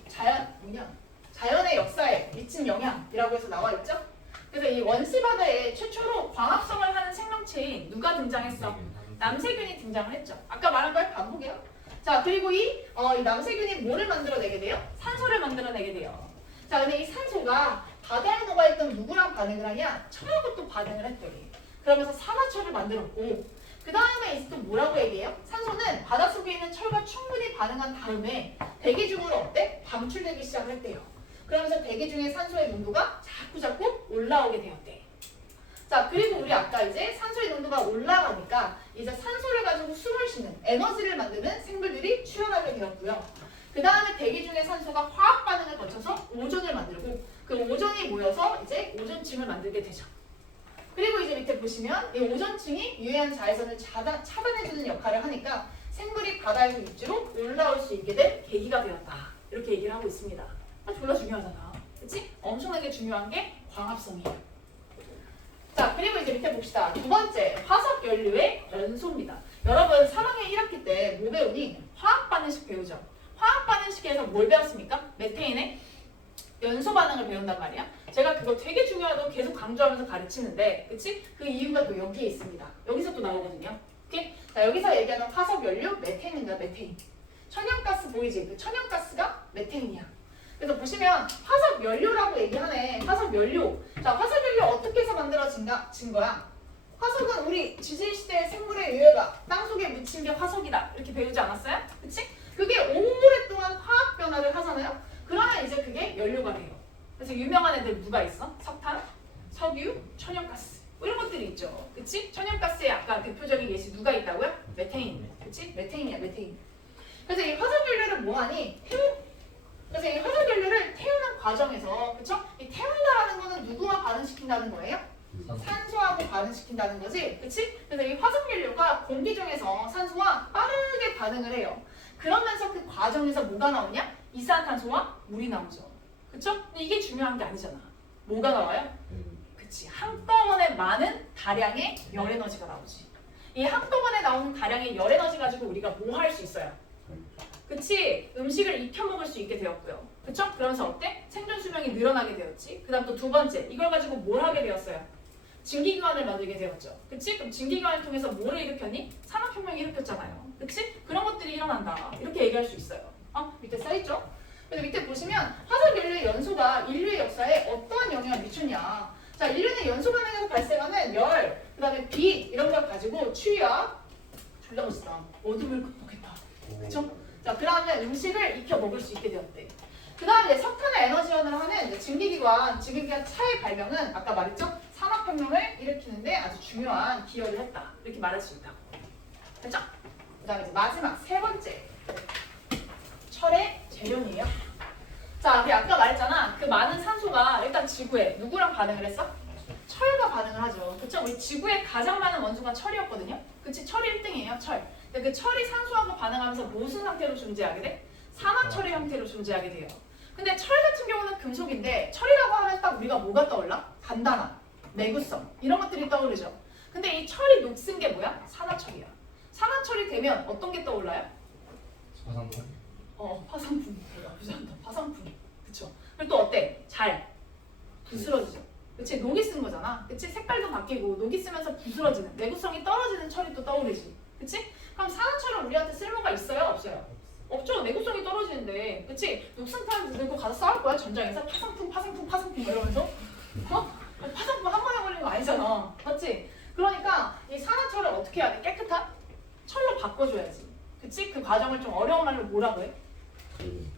자연의 역사에 미친 영향이라고 해서 나와 있죠? 그래서 이 원시바다에 최초로 광합성을 하는 생명체인 누가 등장했어? 남세균이 등장을 했죠. 아까 말한 걸 반복이에요. 자, 그리고 이 남세균이 뭐를 만들어내게 돼요? 산소를 만들어내게 돼요. 자, 근데 이 산소가 바다에 녹아있던 누구랑 반응을 하냐? 철하고 또 반응을 했더니. 그러면서 산화철을 만들었고, 그 다음에 이제 또 뭐라고 얘기해요? 산소는 바닷속에 있는 철과 충분히 반응한 다음에 대기 중으로 어때? 방출되기 시작을 했대요. 그러면서 대기 중에 산소의 농도가 자꾸 올라오게 되었대. 자, 그리고 우리 아까 이제 산소의 농도가 올라가니까 이제 산소를 가지고 숨을 쉬는 에너지를 만드는 생물들이 출현하게 되었고요. 그 다음에 대기 중에 산소가 화학 반응을 거쳐서 오존을 만들고 그 오존이 모여서 이제 오존층을 만들게 되죠. 그리고 이제 밑에 보시면 이 오존층이 유해한 자외선을 차단해주는 역할을 하니까 생물이 바다에서 육지로 올라올 수 있게 된 계기가 되었다. 이렇게 얘기를 하고 있습니다. 졸라 중요하잖아. 그치? 엄청나게 중요한 게 광합성이에요. 자, 그리고 이제 밑에 봅시다. 두 번째, 화석 연료의 연소입니다. 여러분 3학년 1학기 때 뭐 배우니? 화학 반응식 배우죠. 화학 반응식에서 뭘 배웠습니까? 메테인의 연소 반응을 배운단 말이야. 제가 그거 되게 중요하다고 계속 강조하면서 가르치는데, 그치? 그 이유가 또 여기에 있습니다. 여기서 또 나오거든요. 오케이? 자, 여기서 얘기하는 화석 연료 메테인입니다. 메테인. 천연가스 보이지? 그 천연가스가 메테인이야. 그래서 보시면 화석 연료라고 얘기하네. 화석 연료. 자, 화석 연료 어떻게 해서 만들어진 거야? 화석은 우리 지질시대의 생물의 유해가 땅속에 묻힌 게 화석이다. 이렇게 배우지 않았어요? 그치? 그게 오랫동안 화학 변화를 하잖아요. 그러면 이제 그게 연료가 돼요. 그래서 유명한 애들 누가 있어? 석탄, 석유, 천연가스. 뭐 이런 것들이 있죠. 그치? 천연가스의 아까 대표적인 예시 누가 있다고요? 메테인. 그치? 메테인이야, 메테인. 그래서 이 화석 연료를 뭐하니? 그래서 이 화석 연료를 태우는 과정에서, 그쵸? 이 태운다라는 거는 누구와 반응시킨다는 거예요? 산소하고 반응시킨다는 거지, 그치? 그래서 이 화석 연료가 공기 중에서 산소와 빠르게 반응을 해요. 그러면서 그 과정에서 뭐가 나오냐? 이산화탄소와 물이 나오죠. 그쵸? 근데 이게 중요한 게 아니잖아. 뭐가 나와요? 그치? 한꺼번에 많은 다량의 열 에너지가 나오지. 이 한꺼번에 나오는 다량의 열 에너지 가지고 우리가 뭐 할 수 있어요? 그치? 음식을 익혀 먹을 수 있게 되었고요. 그쵸? 그러면서 어때? 생존 수명이 늘어나게 되었지. 그 다음 또 두 번째, 이걸 가지고 뭘 하게 되었어요? 증기기관을 만들게 되었죠. 그치? 그럼 증기기관을 통해서 뭐를 일으켰니? 산업혁명을 일으켰잖아요. 그치? 그런 것들이 일어난다. 이렇게 얘기할 수 있어요. 밑에 써있죠? 그래서 밑에 보시면 화석연료의 연소가 인류의 역사에 어떠한 영향을 미쳤냐. 자, 인류는 연소 반응에서 발생하는 열, 그 다음에 빛 이런 걸 가지고 추위와 졸라 멋있다. 어둠을 극복했다. 그쵸? 자, 그 다음에 음식을 익혀 먹을 수 있게 되었대. 그 다음에 석탄을 에너지원을 하는 증기기관 차의 발명은 아까 말했죠? 산업혁명을 일으키는데 아주 중요한 기여를 했다. 이렇게 말할 수 있다. 됐죠? 그 다음에 이제 마지막 세 번째. 철의 재련이에요. 자, 우리 아까 말했잖아. 그 많은 산소가 일단 지구에 누구랑 반응을 했어? 철과 반응을 하죠. 그쵸? 우리 지구에 가장 많은 원소가 철이었거든요. 그치? 철이 1등이에요. 철. 근데 그 철이 산소하고 반응하면서 무슨 상태로 존재하게 돼? 산화철의 형태로 존재하게 돼요. 근데 철 같은 경우는 금속인데 철이라고 하면 딱 우리가 뭐가 떠올라? 단단함, 내구성 이런 것들이 떠오르죠. 근데 이 철이 녹슨 게 뭐야? 산화철이야. 산화철이 되면 어떤 게 떠올라요? 화산성. 화산품. 화산품. 그쵸? 그리고 또 어때? 잘 부스러지죠. 그치? 녹이 쓴 거잖아. 그치? 색깔도 바뀌고 녹이 쓰면서 부스러지는 내구성이 떨어지는 철이 또 떠오르지. 그치? 그럼 산화철은 우리한테 쓸모가 있어요? 없어요? 없죠. 내구성이 떨어지는데. 그치? 녹슨탄 들고 가서 싸울 거야. 전장에서 파상풍 이러면서. 파상풍 한 번에 걸리는 거 아니잖아. 맞지? 그러니까 이 산화철을 어떻게 해야 돼? 깨끗한 철로 바꿔줘야지. 그치? 그 과정을 좀 어려운 말로 뭐라고 해?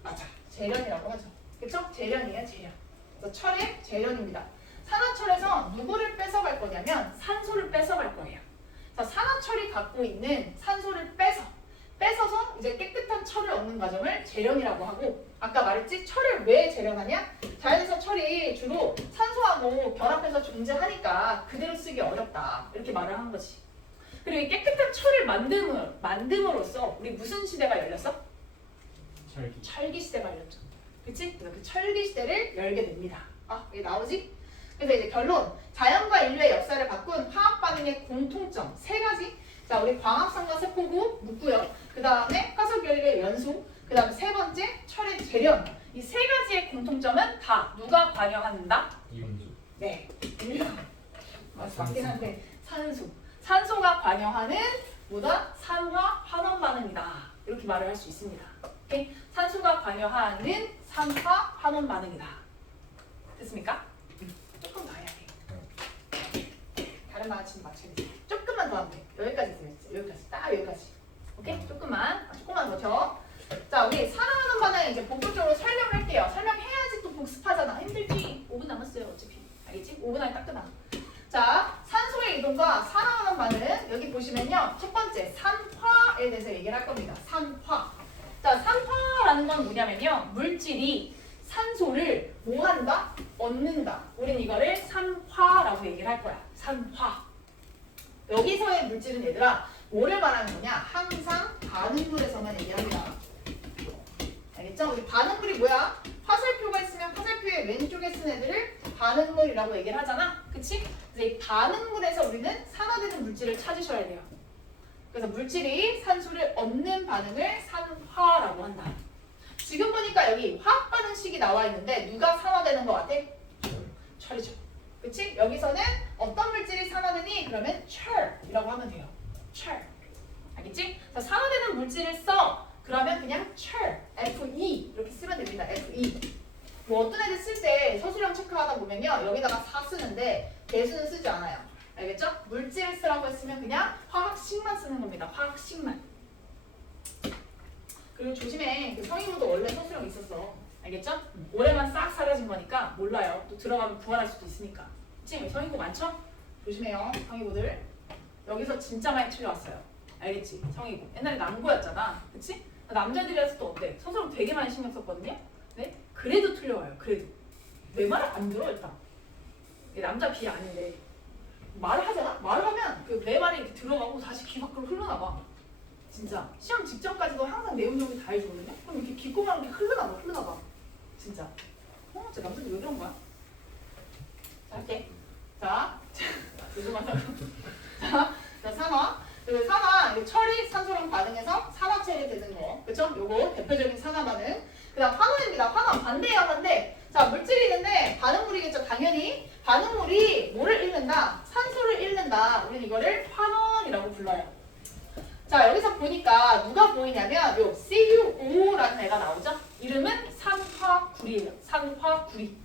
맞아. 재련이라고 하죠. 그쵸? 재련이에요. 재련. 그래서 철의 재련입니다. 산화철에서 누구를 뺏어갈 거냐면 산소를 뺏어갈 거예요. 그래서 산화철이 갖고 있는 산소를 뺏어서 이제 깨끗한 철을 얻는 과정을 재련이라고 하고, 아까 말했지? 철을 왜 재련하냐? 자연에서 철이 주로 산소하고 결합해서 존재하니까 그대로 쓰기 어렵다. 이렇게 말을 한 거지. 그리고 이 깨끗한 철을 만듦으로써 우리 무슨 시대가 열렸어? 철기 시대가 열렸죠. 그치? 그래서 그 철기 시대를 열게 됩니다. 이게 나오지? 그래서 이제 결론. 자연과 인류의 역사를 바꾼 화학 반응의 공통점 세 가지. 자, 우리 광합성과 세포구 묻고요. 그 다음에 화석연료의 연소. 그 다음에 세 번째 철의 재련. 이 세 가지의 공통점은 다 누가 관여한다? 이온수. 네. 맞긴 한데 산소. 산소가 관여하는 뭐다? 산화 환원 반응이다. 이렇게 말을 할 수 있습니다. 오케이? 산소가 관여하는 산화 환원 반응이다. 됐습니까? 조금 더 해야 돼. 다른 마침 맞춰야 돼. 조금만 더 하면 돼. 여기까지 있으면 돼. 여기까지. 딱 여기까지. 오케이? 조금만 버텨. 자, 우리 산화환원 반응 이제 본격적으로 설명할게요. 설명해야지 또 복습하잖아. 힘들지? 5분 남았어요. 어차피. 알겠지? 5분 안에 딱 끝나. 자, 산소의 이동과 산화환원 반응. 여기 보시면요. 첫 번째, 산화에 대해서 얘기를 할 겁니다. 산화. 자, 산화라는 건 뭐냐면요. 물질이 산소를 뭐 한다? 얻는다. 우린 이거를 산화라고 얘기를 할 거야. 산화. 여기서의 물질은 얘들아 뭐를 말하는 거냐? 항상 반응물에서만 얘기합니다. 알겠죠? 우리 반응물이 뭐야? 화살표가 있으면 화살표의 왼쪽에 쓴 애들을 반응물이라고 얘기를 하잖아. 그치? 그래서 이 반응물에서 우리는 산화되는 물질을 찾으셔야 돼요. 그래서 물질이 산소를 얻는 반응을 산화라고 한다. 지금 보니까 여기 화학 반응식이 나와 있는데 누가 산화되는 것 같아? 철이죠. 그치? 여기서는 어떤 물질이 산화되니? 그러면 철이라고 하면 돼요. 철. 알겠지? 자, 산화되는 물질을 써. 그러면 그냥 철, Fe 이렇게 쓰면 됩니다. Fe. 뭐 어떤 애들 쓸 때 서술형 체크하다 보면요. 여기다가 4 쓰는데 개수는 쓰지 않아요. 알겠죠? 물질을 쓰라고 했으면 그냥 화학식만 쓰는 겁니다. 화학식만. 그리고 조심해. 그 성인호도 원래 서술형 있었어. 알겠죠? 올해만 싹 사라진 거니까 몰라요. 또 들어가면 부활할 수도 있으니까. 그치? 성인고 많죠? 조심해요. 성인고들. 여기서 진짜 많이 틀려왔어요. 알겠지? 성인고. 옛날에 남고였잖아. 그치? 남자들이라서 또 어때? 서술형 되게 많이 신경 썼거든요? 네? 그래도 틀려와요. 그래도. 내 말을 안 들어 일단. 남자 비 아닌데. 말을 하잖아? 말을 하면 그 내 말이 이렇게 들어가고 다시 귀 밖으로 흘러나가. 진짜. 시험 직전까지도 항상 내용 정리 다 해주거든요? 그럼 이렇게 귓구멍 이렇게 흘러나가. 진짜. 저 남자들 왜 그런 거야? 자, 할게. 자, 죄송하다고. 자, 산화. 그 산화, 철이 산소랑 반응해서 산화체이 되는 거. 그쵸? 요거 대표적인 산화 반응. 그 다음 환원입니다. 환원. 반대야, 반대. 자, 물질이 있는데 반응물이겠죠, 당연히. 반응물이 뭐를 잃는다? 산소를 잃는다. 우리는 이거를 환원이라고 불러요. 자, 여기서 보니까 누가 보이냐면 요 CuO라는 애가 나오죠? 이름은 산화구리예요. 산화구리.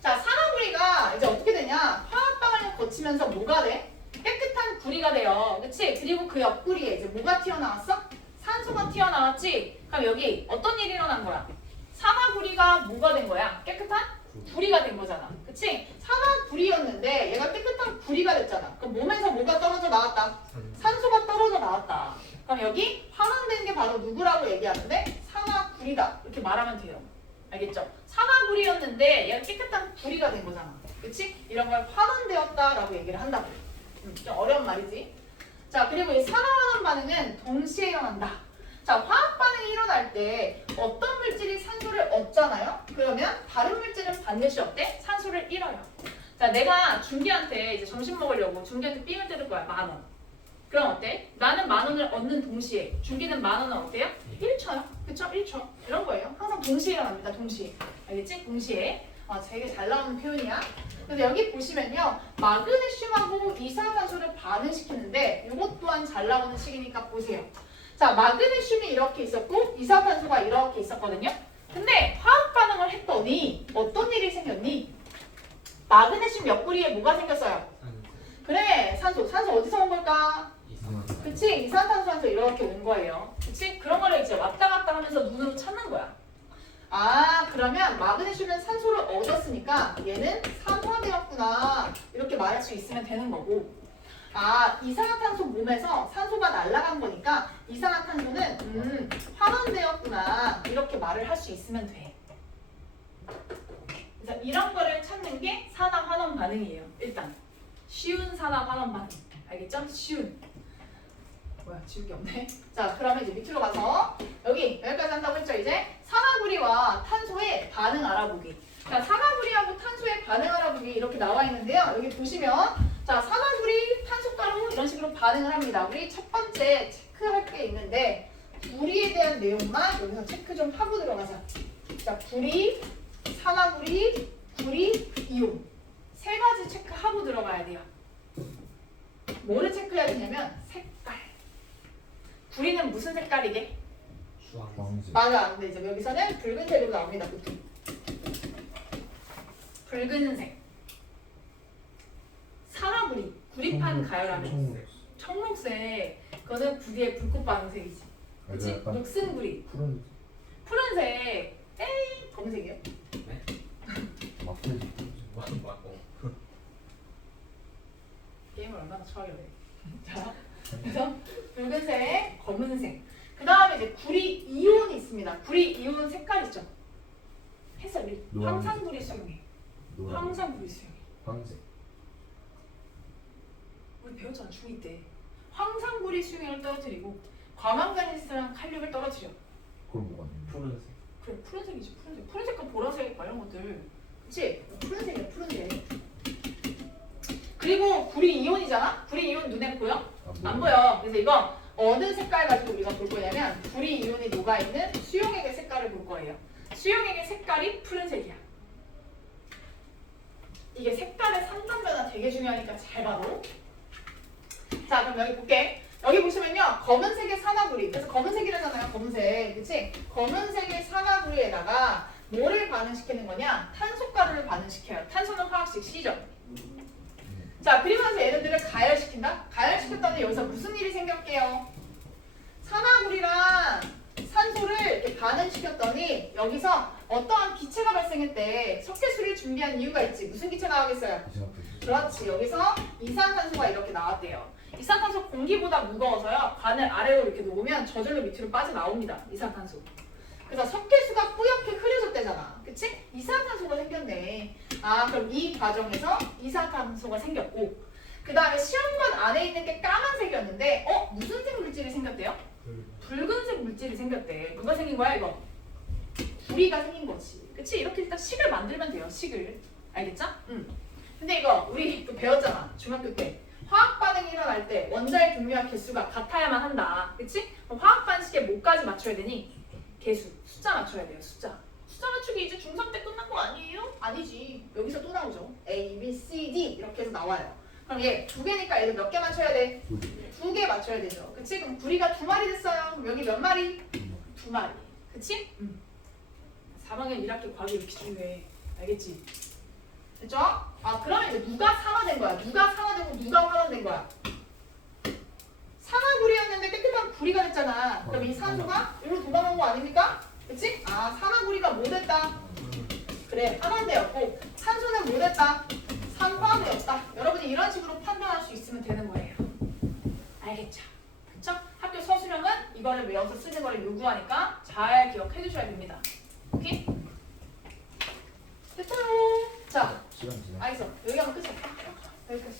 자, 산화구리가 이제 어떻게 되냐? 화학방을 거치면서 뭐가 돼? 깨끗한 구리가 돼요. 그치? 그리고 그 옆구리에 이제 뭐가 튀어나왔어? 산소가 튀어나왔지? 그럼 여기 어떤 일이 일어난 거야? 산화구리가 뭐가 된 거야? 깨끗한 구리가 된 거잖아. 그치? 산화구리였는데 얘가 깨끗한 구리가 됐잖아. 그럼 몸에서 뭐가 떨어져 나왔다? 산소가 떨어져 나왔다. 그럼 여기 환원된 게 바로 누구라고 얘기하는데? 산화구리다. 이렇게 말하면 돼요. 알겠죠? 산화구리였는데 얘가 깨끗한 구리가 된 거잖아. 그치? 이런 걸 환원되었다라고 얘기를 한다고. 좀 어려운 말이지. 자, 그리고 이 산화환원 반응은 동시에 일어난다. 자, 화학 반응이 일어날 때 어떤 물질이 산소를 얻잖아요? 그러면 다른 물질은 반드시 어때? 산소를 잃어요. 자, 내가 준기한테 이제 점심 먹으려고 준기한테 삥을 뜯을 거야. 10,000원. 그럼 어때? 나는 10,000원을 얻는 동시에 준기는 10,000원은 어때요? 1초요. 그쵸? 1초. 이런 거예요. 항상 동시에 일어납니다. 동시에. 알겠지? 동시에. 되게 잘 나오는 표현이야. 그래서 여기 보시면요. 마그네슘하고 이산화탄소를 반응시키는데 이것 또한 잘 나오는 식이니까 보세요. 자, 마그네슘이 이렇게 있었고 이산화탄소가 이렇게 있었거든요. 근데 화학 반응을 했더니 어떤 일이 생겼니? 마그네슘 옆구리에 뭐가 생겼어요? 그래, 산소. 산소 어디서 온 걸까? 그치? 이산화탄소 이렇게 온 거예요. 그치? 그런 거를 이제 왔다 갔다 하면서 눈으로 찾는 거야. 아, 그러면 마그네슘은 산소를 얻었으니까 얘는 산화되었구나. 이렇게 말할 수 있으면 되는 거고. 아, 이산화탄소 몸에서 산소가 날아간 거니까 이산화탄소는 환원되었구나. 이렇게 말을 할 수 있으면 돼. 그래서 이런 거를 찾는 게 산화환원 반응이에요. 일단 쉬운 산화환원 반응. 알겠죠? 쉬운. 뭐야, 지울 게 없네. 자, 그러면 이제 밑으로 가서 여기까지 한다고 했죠. 이제 산화구리와 탄소의 반응 알아보기. 자, 산화구리하고 탄소의 반응 알아보기 이렇게 나와 있는데요. 여기 보시면 자, 산화구리, 탄소가루 이런 식으로 반응을 합니다. 우리 첫 번째 체크할 게 있는데 구리에 대한 내용만 여기서 체크 좀 하고 들어가자. 자, 구리, 산화구리, 구리, 이온 세 가지 체크하고 들어가야 돼요. 뭐를 체크해야 되냐면 색깔. 구리는 무슨 색깔이게? 황색. 맞아. 근데 이제 여기서는 붉은색으로 나옵니다. 보통. 붉은색. 산화구리. 구리판 가열하면 청록색. 그거는 구리의 불꽃 반응색이지. 그치? 약간 녹슨 구리. 푸른 푸른색. 에이, 검은색이요? 막대지. 게임을 얼마나 좋아하길래. 자, 그래서 붉은색, 검은색. 그 다음에 이제 구리 이온이 있습니다. 구리 이온 색깔 있죠? 해설이 노란색. 황산구리 수용해. 노란. 황산구리 수용해. 황색. 우리 배웠잖아, 중2 때. 황산구리 수용액을 떨어뜨리고 과망가니스랑 칼륨을 떨어뜨려. 그건 뭐가 있는 푸른색. 그래, 푸른색이지, 푸른색. 푸른색과 보라색 막 이런 것들. 그치? 푸른색이야, 푸른색. 그리고 구리 이온이잖아? 구리 이온 눈에 보여? 안 보여. 그래서 이거 어느 색깔 가지고 우리가 볼 거냐면 구리 이온이 녹아있는 수용액의 색깔을 볼 거예요. 수용액의 색깔이 푸른색이야. 이게 색깔의 상단 변화 되게 중요하니까 잘 봐도. 자, 그럼 여기 볼게. 여기 보시면요. 검은색의 산화구리. 그래서 검은색이라잖아요. 검은색. 그치? 검은색의 산화구리에다가 뭐를 반응시키는 거냐? 탄소가루를 반응시켜요. 탄소는 화학식 C죠. 자, 그리고 나서 얘네들을 가열시킨다? 가열시켰더니 여기서 무슨 일이 생겼게요? 산화구리랑 산소를 이렇게 반응시켰더니 여기서 어떠한 기체가 발생했대. 석회수를 준비한 이유가 있지. 무슨 기체 나오겠어요? 그렇지. 여기서 이산탄소가 이렇게 나왔대요. 이산탄소 공기보다 무거워서요. 관을 아래로 이렇게 놓으면 저절로 밑으로 빠져나옵니다. 이산탄소. 그래서 석회수가 뿌옇게 흐려졌대잖아. 그치? 이산탄소가 생겼네. 아, 그럼 이 과정에서 이산탄소가 생겼고 그 다음에 시험관 안에 있는 게 까만색이었는데 무슨 색 물질이 생겼대요? 붉은색 물질이 생겼대. 누가 생긴 거야 이거? 구리가 생긴 거지. 그치? 이렇게 일단 식을 만들면 돼요. 식을. 알겠죠? 근데 이거 우리 또 배웠잖아. 중학교 때. 화학 반응이 일어날 때 원자의 종류와 개수가 같아야만 한다. 그치? 그럼 화학 반식에 뭐까지 맞춰야 되니? 개수. 숫자 맞춰야 돼요. 숫자. 숫자 맞추기 이제 중3 때 끝난 거 아니에요? 아니지. 여기서 또 나오죠. A, B, C, D 이렇게 해서 나와요. 그럼 얘 2개니까 얘를 몇 개 맞춰야 돼? 2개 맞춰야 되죠. 그치? 그럼 구리가 2마리 됐어요. 그럼 여기 몇 마리? 2마리. 그치? 4학년 1학기 과학이 이렇게 중요해. 알겠지? 됐죠? 아, 그러면 이제 누가 산화된 거야? 누가 산화되고 누가 환원된 거야? 산화구리였는데 깨끗한 구리가 됐잖아. 그럼 이 산소가 여기로 도망간 거 아닙니까? 그치? 아, 산화구리가 뭐 됐다? 그래, 환원되었고 산소는 뭐 됐다? 산화되었다. 여러분이 이런 식으로 판단할 수 있으면 되는 거예요. 알겠죠? 그쵸? 학교 서술형은 이거를 외워서 쓰는 거를 요구하니까 잘 기억해 주셔야 됩니다. 오케이? 됐어요. 자, 시간 지나. 알겠어. 여기 하면 끝이야. 여기까지.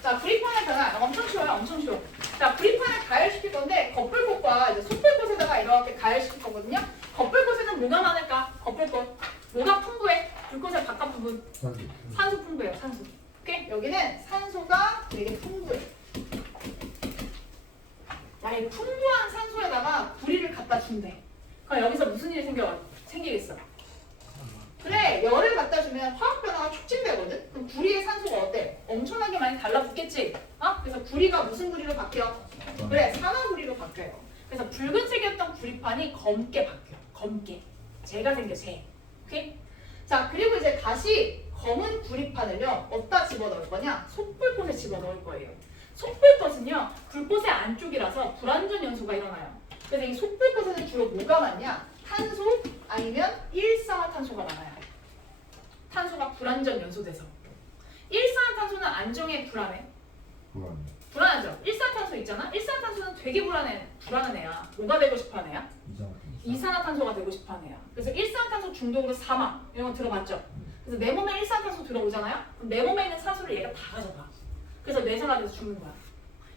자, 구리판의 변화. 엄청 쉬워요. 엄청 쉬워. 자, 구리판을 가열시킬 건데 겉불꽃과 이제 속불꽃에다가 이렇게 가열시킬 거거든요. 겉불꽃에는 뭐가 많을까? 겉불꽃. 뭐가 풍부해? 불꽃의 바깥 부분. 산소. 산소 풍부해요. 산소. 오케이? 여기는 산소가 되게 풍부해. 야, 이 풍부한 산소에다가 구리를 갖다 준대. 그럼 여기서 무슨 일이 생기겠어? 그래, 열을 갖다 주면 화학 변화가 촉진되거든. 그럼 구리의 산소가 어때? 엄청나게 많이 달라붙겠지. 어? 그래서 구리가 무슨 구리로 바뀌어? 그래, 산화구리로 바뀌어요. 그래서 붉은색이었던 구리판이 검게 바뀌어. 검게. 재가 생겨, 재. 오케이? 자, 그리고 이제 다시 검은 구리판을요, 어디다 집어넣을 거냐? 속불꽃에 집어넣을 거예요. 속불꽃은요, 불꽃의 안쪽이라서 불완전 연소가 일어나요. 그래서 이 속불꽃에는 주로 뭐가 많냐? 탄소 아니면 일산화탄소가 많아요. 탄소가 불완전 연소돼서. 일산화탄소는 안정에 불안해. 불안해. 불안하죠? 일산화탄소 있잖아? 일산화탄소는 되게 불안한 애야. 뭐가 되고 싶어 하는 애야? 이상. 이산화탄소가 되고 싶어 하는 애야. 그래서 일산화탄소 중독으로 사망. 이런 거 들어봤죠? 그래서 내 몸에 일산화탄소 들어오잖아요? 그럼 내 몸에 있는 산소를 얘가 다 가져가. 그래서 뇌사가 돼서 죽는 거야.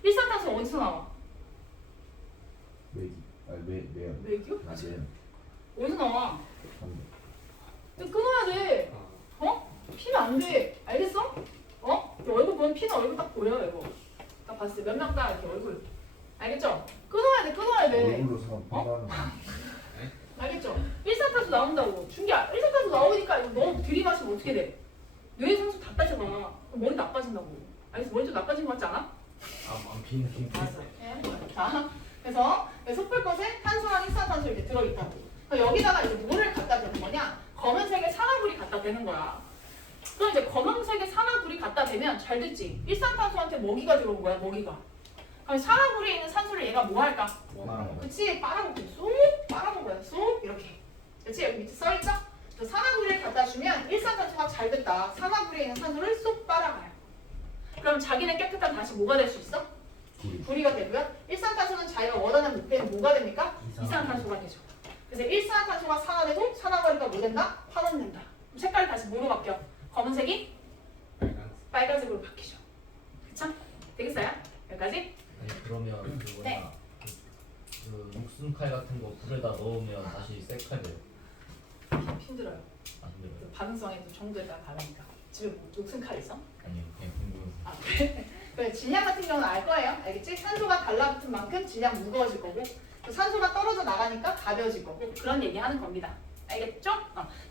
일산화탄소 어디서 나와? 매기. 아니 매요. 맥이요? 아 매요. 어디서 나와? 담배. 또 끊어야 돼. 어? 피면 안 돼. 알겠어? 어? 이 얼굴 보면 피는 얼굴 딱 보여, 이거. 딱 봤을 때 몇 명 딱 이렇게 얼굴. 알겠죠? 끊어야 돼, 끊어야 돼. 얼굴로 사람 판단하는 거. 알겠죠? 일산탄소 나온다고. 준기야, 일산탄소 나오니까 이거 너무 들이마시면 어떻게 돼? 뇌 산소 다 빠져가. 그럼 머리 나빠진다고. 알겠어? 머리 좀 나빠진 거 같지 않아? 안 피는 알았어. 네. 자, 그래서 속불꽃에 탄소랑 일산탄소 이렇게 들어있다고. 그럼 여기다가 이제 뭐를 갖다 대는 거냐? 검은색의 산화불이 갖다 대는 거야. 그럼 이제 검은색의 산화불이 갖다 대면 잘 됐지? 일산탄소한테 먹이가 들어온 거야, 먹이가. 그럼 산화불에 있는 산소를 얘가 뭐 할까? 그치? 빨아먹고 쏙 빨아먹어요. 쏙 이렇게. 그치? 여기 밑에 써있죠? 그 산화불을 갖다 주면 일산탄소가 잘 됐다. 산화불에 있는 산소를 쏙 빨아가요. 그럼 자기네 깨끗한 다시 뭐가 될 수 있어? 구리. 구리가 되고요. 일산탄소는 자기가 원하는 목표는 뭐가 됩니까? 이산화탄소가 되죠. 그래서 일산화탄소가 산화되고 산화거리가 뭐 된다? 환원된다. 그럼 색깔이 다시 뭐로 바뀌어? 검은색이 빨간색으로 바뀌죠. 그쵸? 되겠어요? 여기까지? 아니 그러면 그 뭐냐 네. 그 녹슨칼 같은 거 불에다 넣으면 다시 셀칼 돼요. 힘들어요. 안 돼요? 그 반응성의 또 정도에 따라 다르니까. 집에 뭐 녹슨 칼 있어? 아니요 그냥 궁금. 아, 그래? 그래, 질량 같은 경우는 알 거예요. 알겠지? 산소가 달라붙은 만큼 질량 무거워질 거고 또 산소가 떨어져 나가니까 가벼워질 거고 그런 얘기 하는 겁니다. 알겠죠?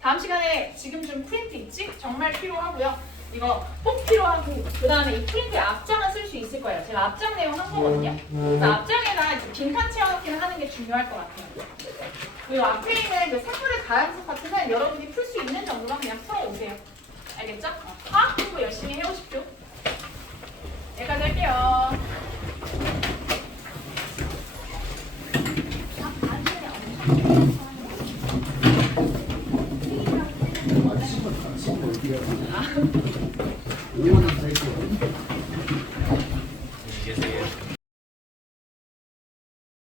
다음 시간에 지금 좀 프린트 있지? 정말 필요하고요. 이거 꼭 필요하고 그 다음에 이 프린트 앞장을 쓸 수 있을 거예요. 제가 앞장 내용 한 거거든요. 그래서 앞장에다 이제 빈칸 채워넣기를 하는 게 중요할 것 같아요. 그리고 앞에 있는 그 생물의 다양성 파트는 여러분이 풀 수 있는 정도만 그냥 풀어오세요. 알겠죠? 화학 공부 열심히 해오십시오. 여기까지 할게요.